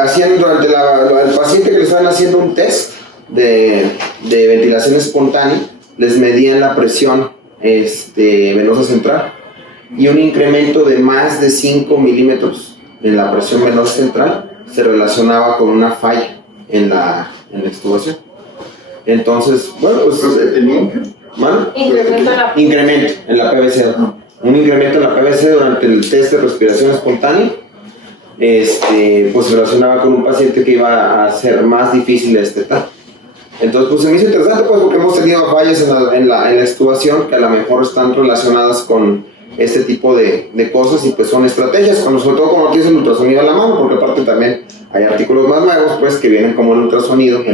hacían durante el paciente que le estaban haciendo un test de ventilación espontánea, les medían la presión venosa central, y un incremento de más de 5 milímetros en la presión venosa central se relacionaba con una falla en la extubación. Entonces, bueno, pues incremento en la PVC, un incremento en la PVC durante el test de respiración espontánea, pues se relacionaba con un paciente que iba a ser más difícil de destetar. Entonces, pues se me hizo interesante, pues, porque hemos tenido fallas en la extubación que a lo mejor están relacionadas con este tipo de cosas, y pues son estrategias, sobre todo cuando tienes el ultrasonido a la mano, porque aparte también hay artículos más nuevos, pues, que vienen como el ultrasonido.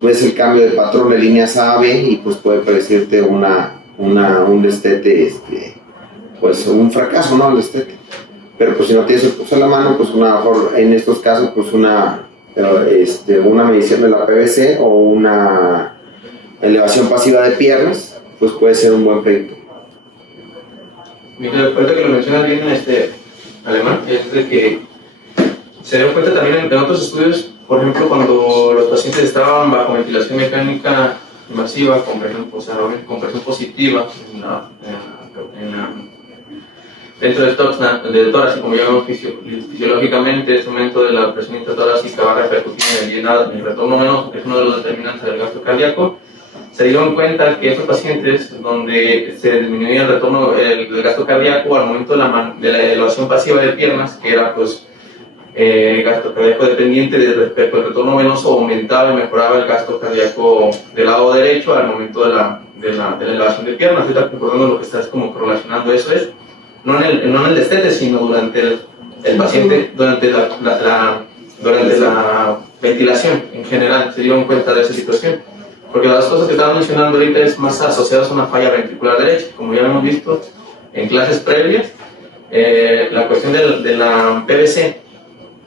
Ves el cambio de patrón de líneas A a B y pues puede parecerte un destete, pues un fracaso, ¿no? El destete. Pero pues si no tienes el pulso en la mano, pues a lo mejor en estos casos, pues una medición de la PVC o una elevación pasiva de piernas, pues puede ser un buen predictor. Mira, ahorita que lo mencionas bien alemán, es de que se dio cuenta también en otros estudios, por ejemplo, cuando los pacientes estaban bajo ventilación mecánica invasiva con presión positiva dentro del tórax, y como ya vemos fisiológicamente, este aumento de la presión intratorácica va a repercutir en el retorno venoso, que es uno de los determinantes del gasto cardíaco. Se dieron cuenta que estos pacientes donde se disminuía el gasto cardíaco al momento de la elevación pasiva de piernas, que era pues gasto cardíaco dependiente respecto al retorno venoso, aumentaba y mejoraba el gasto cardíaco del lado derecho al momento de la elevación de piernas. Ahorita recordando lo que estás como correlacionando eso es no en el destete, sino durante el paciente, durante la ventilación en general, se dieron cuenta de esa situación. Porque las cosas que estaba mencionando ahorita es más asociadas a una falla ventricular derecha, como ya hemos visto en clases previas. La cuestión de la PVC,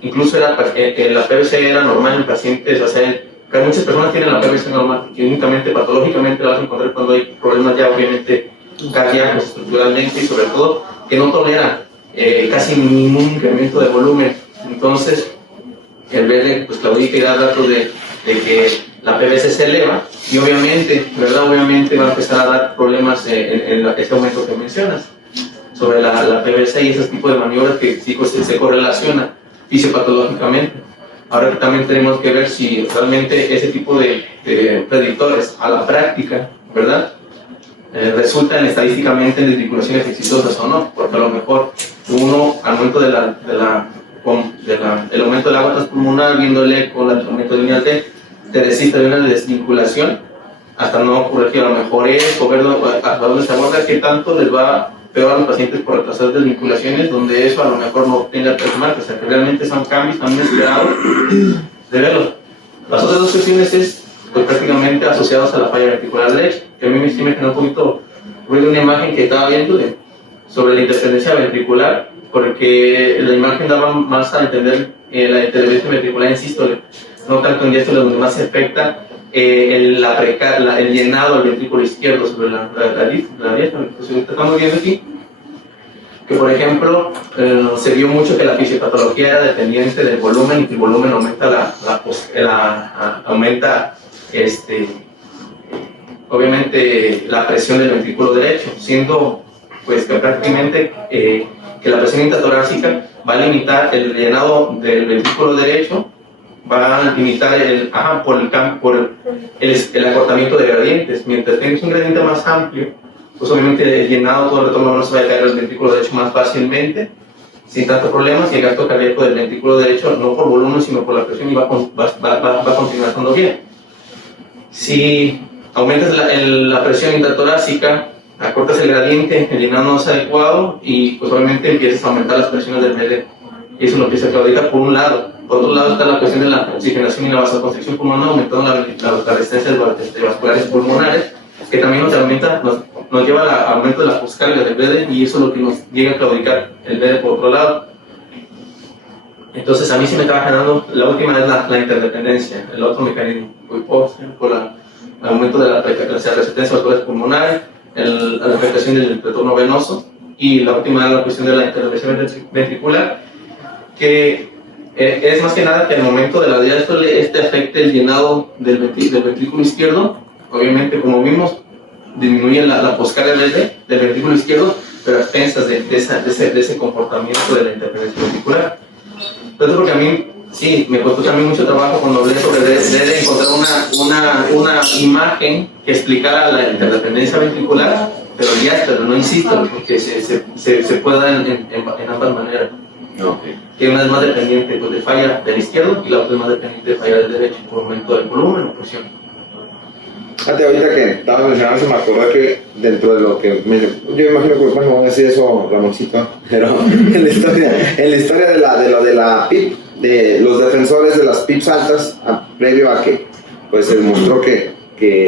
incluso la PVC era normal en pacientes, o sea, que muchas personas tienen la PVC normal, y únicamente patológicamente la vas a encontrar cuando hay problemas ya obviamente cardíacos, estructuralmente, y sobre todo que no toleran casi ningún incremento de volumen. Entonces, el BD pues claudica y da datos de que la PVC se eleva y obviamente, ¿verdad? Obviamente va a empezar a dar problemas en ese aumento que mencionas sobre la PVC y ese tipo de maniobras que sí se correlaciona fisiopatológicamente. Ahora también tenemos que ver si realmente ese tipo de predictores a la práctica, ¿verdad? Resultan estadísticamente en desvinculaciones exitosas o no, porque a lo mejor uno al momento el aumento del agua transpulmonar, viendo el eco, el aumento de línea T, te desista de una desvinculación hasta no ocurrir que a lo mejor es o ver hasta dónde se aborda, qué tanto les va peor a los pacientes por retrasar desvinculaciones, donde eso a lo mejor no tenga personal, o sea que realmente son cambios también esperados de verlos. Las otras dos cuestiones es pues, prácticamente asociados a la falla ventricular derecha, que a mí sí me generó un poquito ruido una imagen que estaba viendo sobre la interferencia ventricular, porque la imagen daba más a entender la interferencia ventricular en sístole, no tanto en diástole, donde más se afecta el llenado del ventrículo izquierdo sobre la diástole. Pues estamos viendo aquí que, por ejemplo, se vio mucho que la fisiopatología era dependiente del volumen y que el volumen aumenta aumenta obviamente la presión del ventrículo derecho, siendo pues que prácticamente que la presión intratorácica va a limitar el llenado del ventrículo derecho, va a limitar el acortamiento de gradientes. Mientras tengas un gradiente más amplio, pues obviamente el llenado, todo el retorno no se va a caer al ventrículo derecho más fácilmente, sin tantos problemas, y el gasto cardíaco del ventrículo derecho, no por volumen, sino por la presión, y va a continuar estando bien. Si aumentas la presión intratorácica, acortas el gradiente, el llenado no es adecuado, y pues obviamente empiezas a aumentar las presiones del medio. Y eso es lo que se claudica por un lado. Por otro lado está la cuestión de la oxigenación y la vasoconstricción pulmonar, aumentando la resistencia vasculares pulmonares, que también nos lleva al aumento de la poscarga del BD, y eso es lo que nos llega a claudicar el BD por otro lado. Entonces a mí sí me estaba generando, la última es la interdependencia, el otro mecanismo, por el aumento de la resistencia vasculares pulmonares, la afectación del retorno venoso, y la última es la cuestión de la intervención ventricular, que es más que nada que al momento de la diástole afecte el llenado del ventrículo izquierdo. Obviamente, como vimos, disminuye la poscarga del ventrículo izquierdo, pero a expensas de ese comportamiento de la interferencia ventricular. Entonces, porque a mí sí me costó también mucho trabajo cuando hablé sobre de encontrar una imagen que explicara la interdependencia ventricular, pero no insisto, porque se puede dar en ambas maneras. Okay. Que una es más dependiente pues, de falla del izquierdo y la otra es más dependiente de falla del derecho por aumento del volumen o presión. Fíjate, ahorita que estabas mencionando, se me acordó que dentro de lo que yo imagino que bueno, van a decir eso, Ramoncito, pero en la historia de la PIP, de los defensores de las PIPs altas, previo a que pues se demostró que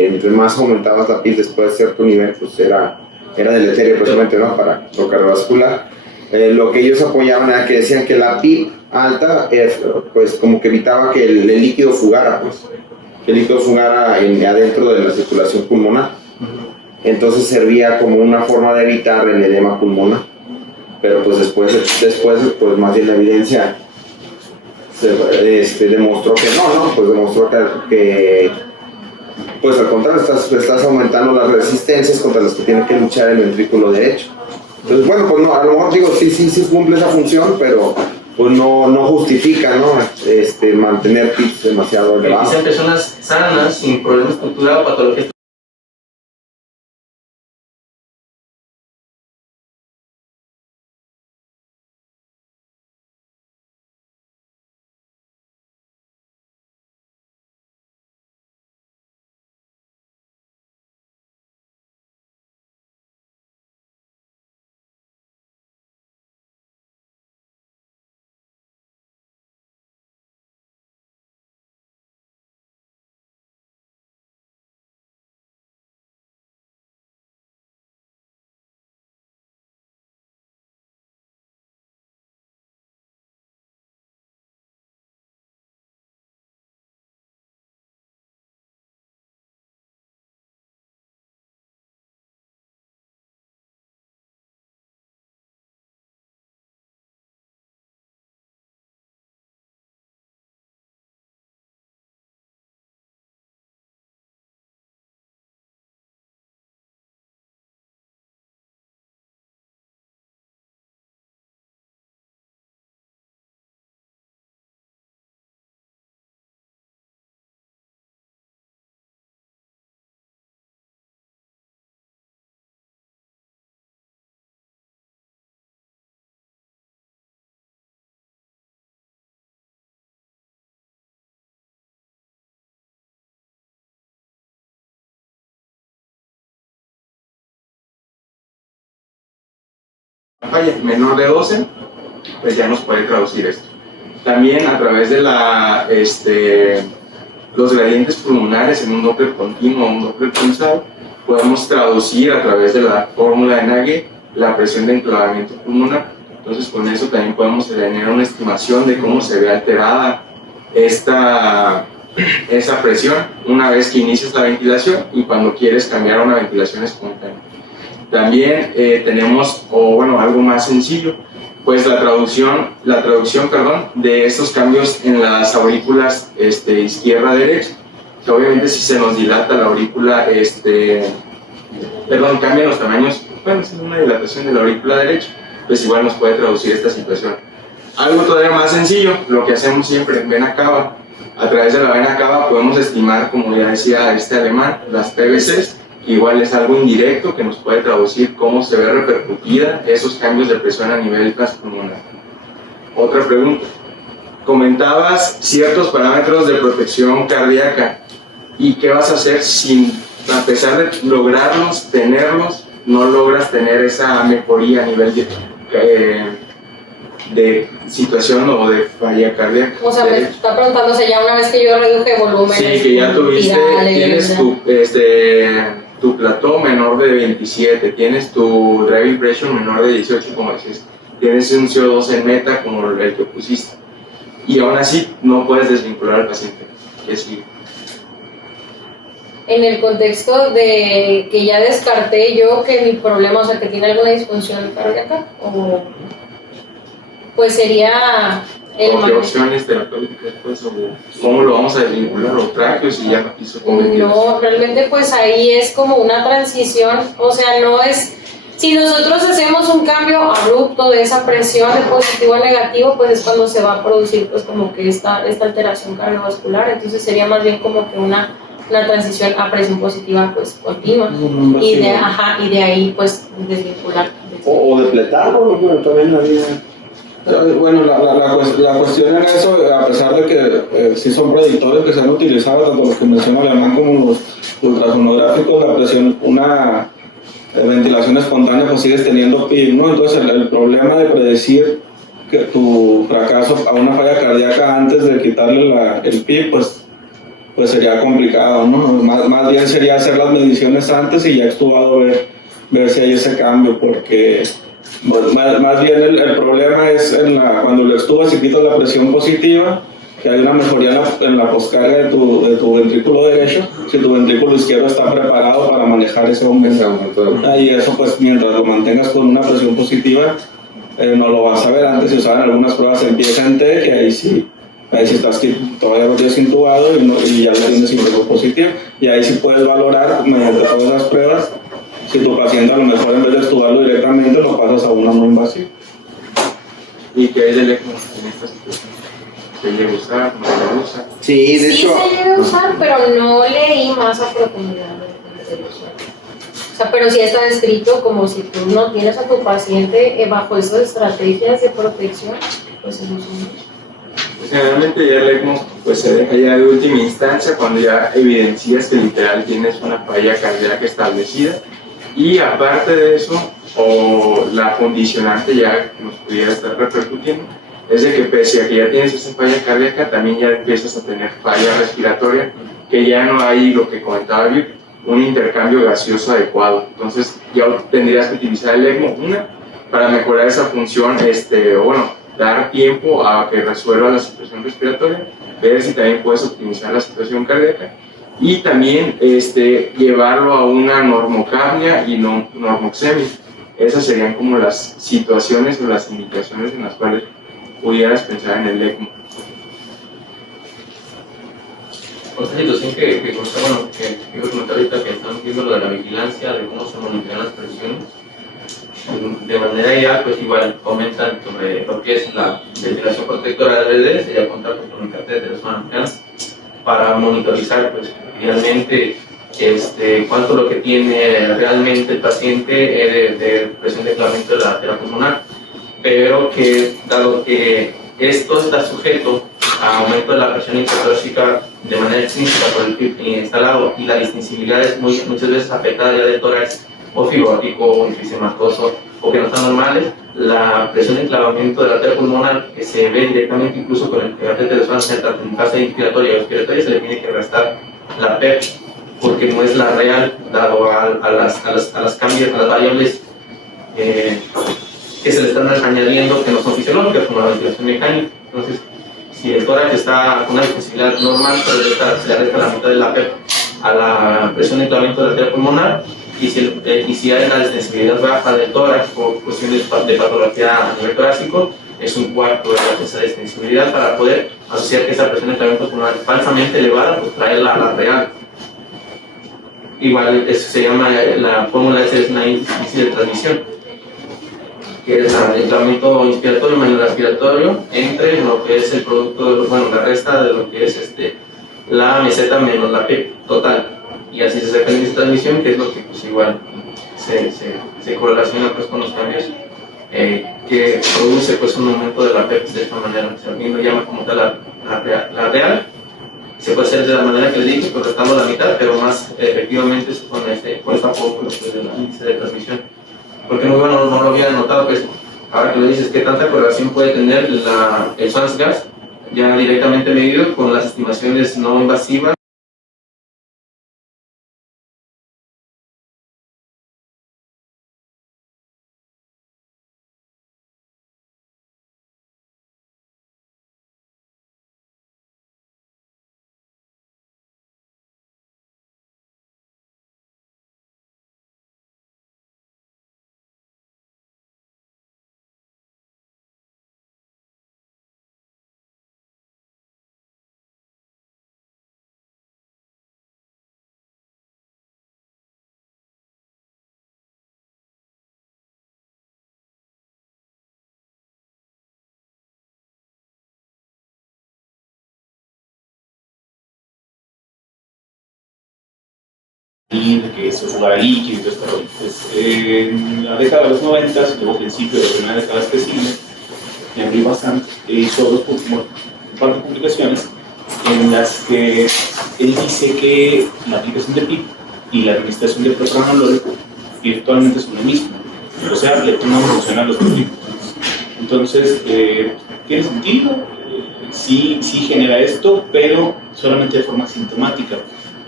entre más aumentabas la PIP después de cierto nivel, pues era deleterio precisamente, ¿no? Para lo cardiovascular. Lo que ellos apoyaban era que decían que la PIP alta pues como que evitaba que el líquido fugara, pues que el líquido fugara adentro de la circulación pulmonar. Entonces servía como una forma de evitar el edema pulmonar, pero pues después pues más bien la evidencia demostró que pues demostró que pues al contrario estás aumentando las resistencias contra las que tiene que luchar el ventrículo derecho. Entonces, bueno, pues no, a lo mejor digo, sí cumple esa función, pero pues no justifica, ¿no? Mantener PIPs demasiado elevados. Quizás personas sanas, sin problemas estructurales o patologías falla menor de 12, pues ya nos puede traducir esto. También a través de los gradientes pulmonares en un Doppler continuo o un Doppler pulsado, podemos traducir a través de la fórmula de Nagel la presión de enclavamiento pulmonar. Entonces con eso también podemos tener una estimación de cómo se ve alterada esa presión una vez que inicias la ventilación y cuando quieres cambiar a una ventilación espontánea. También tenemos, algo más sencillo, pues la traducción de estos cambios en las aurículas izquierda-derecha. O sea, obviamente si se nos dilata la aurícula, cambian los tamaños, es una dilatación de la aurícula derecha, pues igual nos puede traducir esta situación. Algo todavía más sencillo, lo que hacemos siempre en vena cava. A través de la vena cava podemos estimar, como ya decía este alemán, las PVCs. Igual es algo indirecto que nos puede traducir cómo se ve repercutida esos cambios de presión a nivel transpulmonar. Otra pregunta. Comentabas ciertos parámetros de protección cardíaca. ¿Y qué vas a hacer si, a pesar de lograrlos, tenerlos, no logras tener esa mejoría a nivel de situación o de falla cardíaca? O sea, me está preguntando, ya una vez que yo reduje volumen. Sí, que ya tuviste, tienes tu plató menor de 27, tienes tu driving pressure menor de 18, como decís, tienes un CO2 en meta como el que pusiste, y aún así no puedes desvincular al paciente. ¿Qué sigue? En el contexto de que ya descarté yo que mi problema, o sea, que tiene alguna disfunción cardíaca, o pues sería el ¿O qué opciones terapéuticas, pues, o cómo lo vamos a desvincular, o tráqueos y ya no quiso convertirse? No, realmente pues ahí es como una transición, o sea, no es, si nosotros hacemos un cambio abrupto de esa presión de positivo a negativo, pues es cuando se va a producir pues como que esta alteración cardiovascular, entonces sería más bien como que una transición a presión positiva pues continua, y de ahí pues desvincular. O depletarlo, bueno, también la vida. Bueno, la cuestión en eso, a pesar de que sí son predictores que se han utilizado, tanto los que menciona Alemán como los ultrasonográficos, la presión, una ventilación espontánea, pues sigues teniendo PIB, ¿no? Entonces el problema de predecir que tu fracaso a una falla cardíaca antes de quitarle el PIB, pues sería complicado, ¿no? Más bien sería hacer las mediciones antes y ya estudiado ver si hay ese cambio, porque más bien el problema es cuando lo estubas y quitas la presión positiva, que hay una mejoría en la poscarga de tu ventrículo derecho, si tu ventrículo izquierdo está preparado para manejar ese aumento. Y eso pues mientras lo mantengas con una presión positiva, no lo vas a ver. Antes se usaban algunas pruebas en PSNT, que ahí sí estás todavía lo tienes intubado y ya lo tienes sin presión positiva, y ahí sí puedes valorar mediante todas las pruebas si tu paciente a lo mejor en vez de estudiarlo directamente lo pasas a una no invasiva. ¿Y qué hay del ECMO en esta situación? ¿Se llega a usar? ¿No se usa? Sí, de hecho. Sí se llega a usar, pero no leí más a profundidad del uso. O sea, pero sí está descrito como si tú no tienes a tu paciente bajo esas estrategias de protección, pues se usa mucho. Pues generalmente ya el ECMO pues, se deja ya de última instancia cuando ya evidencias que literal tienes una falla cardíaca establecida, y aparte de eso, o la condicionante ya que nos pudiera estar repercutiendo, es de que pese a que ya tienes esa falla cardíaca, también ya empiezas a tener falla respiratoria, que ya no hay, lo que comentaba Vic, un intercambio gaseoso adecuado. Entonces ya tendrías que utilizar el ECMO, para mejorar esa función, dar tiempo a que resuelva la situación respiratoria, ver si también puedes optimizar la situación cardíaca, y también llevarlo a una normocapnia y normoxemia. Esas serían como las situaciones o las indicaciones en las cuales pudieras pensar en el ECMO. Otra situación que quiero comentar ahorita, que estamos viendo lo de la vigilancia, de cómo se monitorean las presiones. De manera ideal, pues igual comentan sobre lo que es la ventilación protectora de ADD, sería contar con un catéter para monitorizar pues realmente cuánto lo que tiene realmente el paciente de presión de enclavamiento de la arteria pulmonar, pero que dado que esto está sujeto a aumento de la presión intratóxica de manera extrínseca por el PIB instalado, y la distintibilidad es muchas veces afectada ya de tórax o fibrótico o enfisematoso o que no están normales, la presión de enclavamiento de la arteria pulmonar, que se ve directamente incluso con el catéter de Swanson, tanto en fase inspiratoria o expiratoria, se le tiene que restar la PEP, porque no es la real, dado a las cambios, a las variables que se le están añadiendo que no son fisiológicas, como la ventilación mecánica. Entonces, si el tórax está con una disponibilidad normal, se le resta la mitad de la PEP a la presión de enclavamiento de la arteria pulmonar, y si hay una sensibilidad baja del tórax por cuestiones de patología a nivel torácico, es un cuarto de esa sensibilidad para poder asociar que esa presión de enclavamiento pulmonar falsamente elevada, pues traerla a la real. Igual eso se llama, la fórmula S es una índice de transmisión, que es el enclavamiento inspiratorio menos respiratorio entre lo que es el producto, bueno, la resta de lo que es la meseta menos la P total. Y así se saca el índice de transmisión, que es lo que pues igual se correlaciona pues con los cambios que produce pues un aumento de la PEP de esta manera. Si alguien lo llama como tal la real, se puede hacer de la manera que le dije, pues restando la mitad, pero más efectivamente es con esta fórmula pues, del índice de transmisión. Porque no lo había notado, pues ahora que lo dices, ¿qué tanta correlación puede tener el SWANS gas ya directamente medido con las estimaciones no invasivas? De que se fuera líquido y todo esto. Pues, en la década de los 90, luego principio de la primera década de este siglo, Henry Bazant hizo un par de publicaciones en las que él dice que la aplicación de PIP y la administración de propranolol virtualmente son lo mismo, o sea, le toman función a los tipos. Entonces, tiene sentido, sí genera esto, pero solamente de forma sintomática.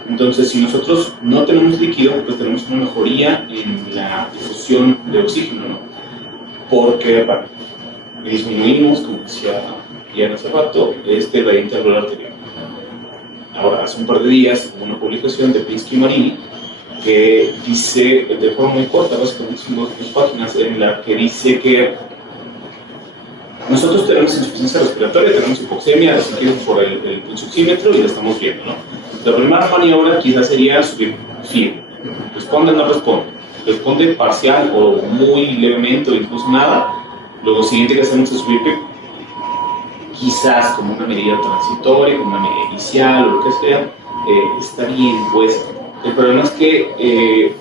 Entonces, si nosotros no tenemos líquido, pues tenemos una mejoría en la difusión de oxígeno, ¿no? Porque disminuimos, como decía Diana hace rato, gradiente alveolar arterial. Ahora, hace un par de días, hubo una publicación de Pinsky y Marini que dice, de forma muy corta, básicamente son dos páginas, en la que dice que nosotros tenemos insuficiencia respiratoria, tenemos hipoxemia, la sentimos por el pulsoxímetro y la estamos viendo, ¿no? La primera maniobra quizás sería subir fiebre. Responde o no responde. Responde parcial o muy levemente o incluso nada. Luego siguiente que hacemos es subir PIP. Quizás como una medida transitoria, como una medida inicial o lo que sea, está bien, pues. El problema es que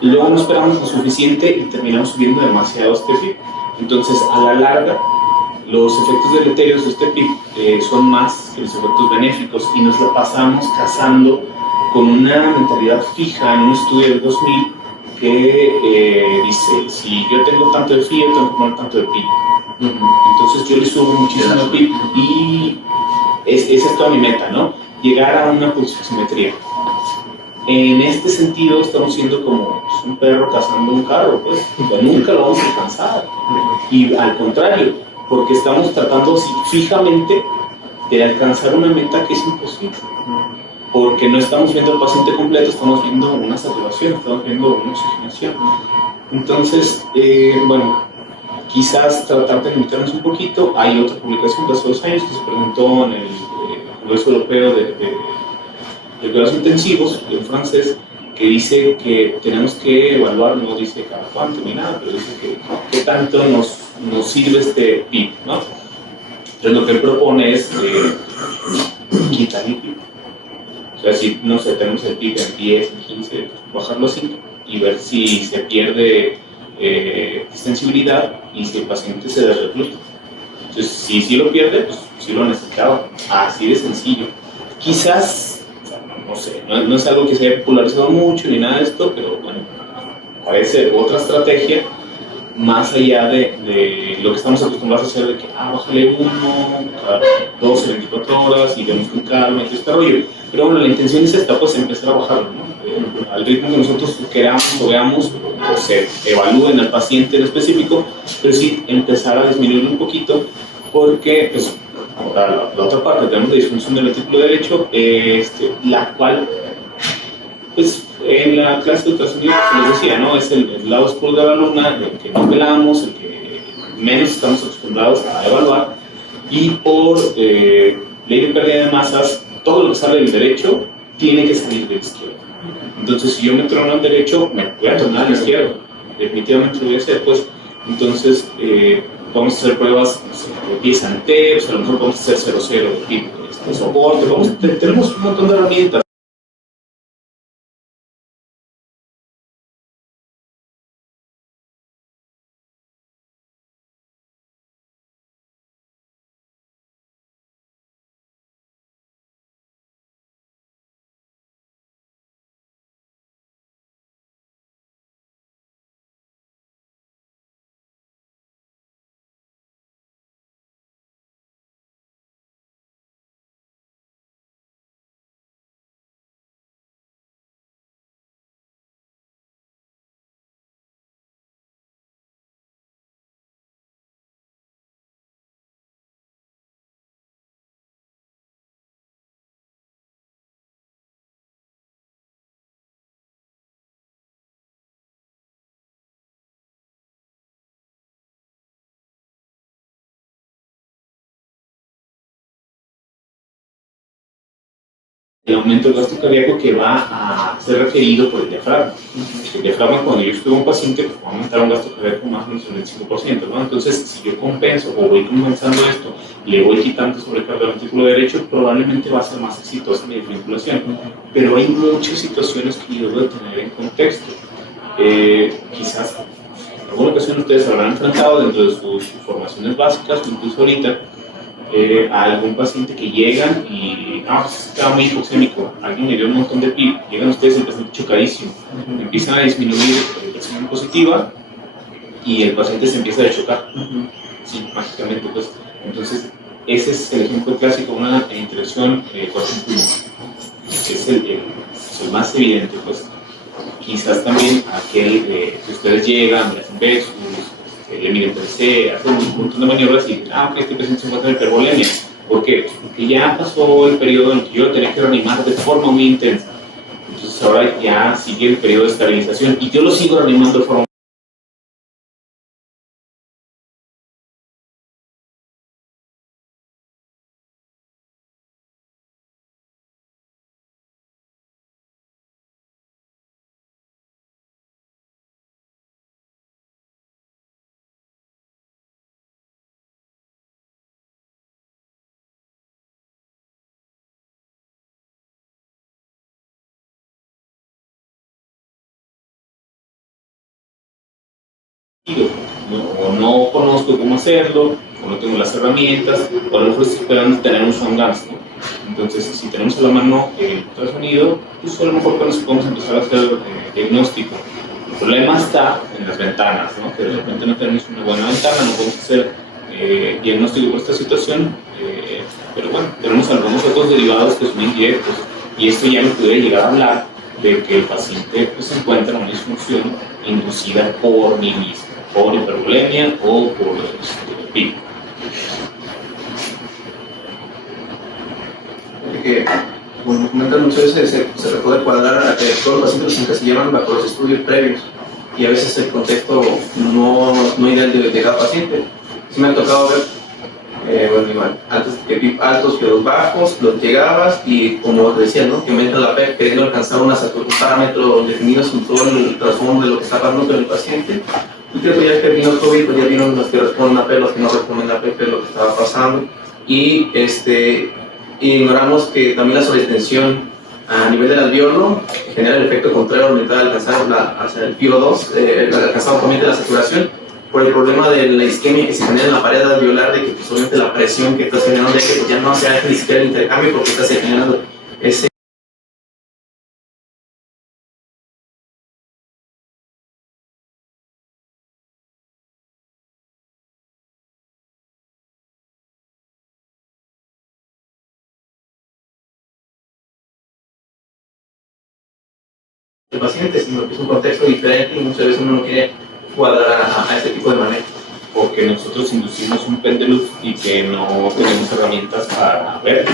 luego no esperamos lo suficiente y terminamos subiendo demasiado PIP. Entonces, a la larga, los efectos deleterios de PIP son más que los efectos benéficos y nos la pasamos cazando con una mentalidad fija en un estudio del 2000 que dice, si yo tengo tanto de fiebre, tengo que poner tanto de PIP. Entonces yo le subo muchísimo el PIP y esa es toda mi meta, ¿no? Llegar a una pulsoximetría. En este sentido estamos siendo como un perro cazando un carro, pues, que nunca lo vamos a alcanzar. Y al contrario, porque estamos tratando fijamente de alcanzar una meta que es imposible. Porque no estamos viendo al paciente completo, estamos viendo una saturación, estamos viendo una oxigenación. Entonces, bueno, quizás tratar de limitarnos un poquito. Hay otra publicación de hace 2 años que se presentó en el Congreso Europeo de cuidados intensivos, en francés, que dice que tenemos que evaluar, no dice cada cuánto ni nada, pero dice que qué tanto nos sirve PIP, ¿no? Entonces lo que él propone es quitar el PIP. O sea, si no sé, tenemos el PIP en 10, en 15, bajarlo a 5 y ver si se pierde sensibilidad y si el paciente se desrecluta. Entonces, si lo pierde, pues sí lo necesitaba. Así de sencillo. Quizás, no sé, no es algo que se haya popularizado mucho ni nada de esto, pero bueno, parece otra estrategia más allá de lo que estamos acostumbrados a hacer, de que, bájale uno, cada 12, 24 horas, y vemos con calma, y todo este rollo. Pero bueno, la intención es esta, pues empezar a bajarlo, ¿no? Al ritmo que nosotros queramos o veamos, o se evalúen al paciente en específico, pero sí empezar a disminuirlo un poquito, porque, pues, ahora la otra parte, tenemos la disfunción del ventrículo derecho, la cual, pues, en la clase de ultrasonido se les decía, ¿no? Es el lado oscuro de la luna, el que no velamos, el que menos estamos acostumbrados a evaluar, y por ley de pérdida de masas, todo lo que sale del derecho tiene que salir del izquierdo. Entonces, si yo me trono al derecho, me voy a tronar al izquierdo. Definitivamente lo voy a hacer, pues. Entonces, vamos a hacer pruebas de pies anteros, a lo mejor vamos a hacer 0-0 de tipo de soporte, tenemos un montón de herramientas. El aumento del gasto cardíaco que va a ser requerido por el diafragma. El diafragma, cuando yo estuve un paciente, pues, va a aumentar un gasto cardíaco más o menos del 5%, ¿no? Entonces, si yo compenso o voy compensando esto, le voy quitando sobrecarga al ventrículo derecho, probablemente va a ser más exitosa mi desvinculación. Pero hay muchas situaciones que yo debo tener en contexto. Quizás en alguna ocasión ustedes habrán enfrentado dentro de sus formaciones básicas, o incluso ahorita, a algún paciente que llegan y estaba muy hipoxémico, alguien le dio un montón de PIB, llegan ustedes y el paciente chocadísimo, empiezan a disminuir la presión positiva y el paciente se empieza a chocar, sí, mágicamente, pues. Entonces, ese es el ejemplo clásico de una interacción corazón-pulmón, que es el más evidente, pues. Quizás también aquel que ustedes llegan, le hacen besos, le miden PC, hacen un montón de maniobras y este paciente se encuentra en hipervolemia. ¿Por qué? Pues porque ya pasó el periodo en que yo lo tenía que reanimar de forma muy intensa. Entonces ahora ya sigue el periodo de estabilización y yo lo sigo reanimando de forma o no conozco cómo hacerlo, o no tengo las herramientas, o a lo mejor estoy esperando tener un Songans, ¿no? Entonces, si tenemos a la mano el ultrasonido, pues a lo mejor con eso podemos empezar a hacer diagnóstico. El problema está en las ventanas, ¿no? Que de repente no tenemos una buena ventana, no podemos hacer diagnóstico por esta situación, pero bueno, tenemos algunos otros derivados que son indirectos, y esto ya me puede llegar a hablar de que el paciente pues, se encuentra en una disfunción inducida por mí mismo, por hipervolemia o por PIB. Que, como comentan muchas veces, se puede cuadrar a que todos los pacientes los encasillaban bajo los estudios previos y a veces el contexto no ideal de cada paciente. Sí me ha tocado ver, bueno, igual, altos que los bajos, los llegabas y como decía, ¿no? Que aumenta la PEC queriendo alcanzar un parámetro definido en todo el trasfondo de lo que está pasando con el paciente. Y creo que ya que vino COVID, pues ya vino los que responden a PEC, los que no responden a PEC, lo que estaba pasando. Y ignoramos que también la sobreextensión a nivel del alveolo genera el efecto contrario al aumentar hacia el PO2, alcanzar totalmente la saturación, por el problema de la isquemia que se genera en la pared alveolar, de que pues, obviamente la presión que está generando de que pues, ya no se hace ni siquiera el intercambio porque está generando ese del paciente, sino que es un contexto diferente y muchas veces uno no quiere cuadrar a este tipo de manejo. O que nosotros inducimos un péndulo y que no tenemos herramientas para ver.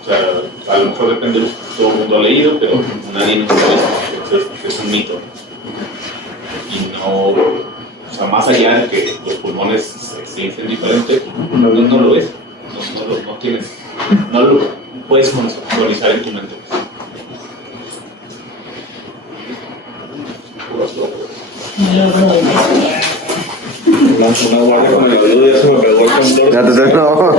O sea, a lo mejor el péndulo todo el mundo ha leído, pero nadie nos lo ha visto. Entonces es un mito. Y no, o sea, más allá de que los pulmones se inflen diferente, no lo ves. No tienes, no lo puedes conceptualizar en tu mente. Lanzo una guardia con el oído y ya se me pegó el control. Ya te no.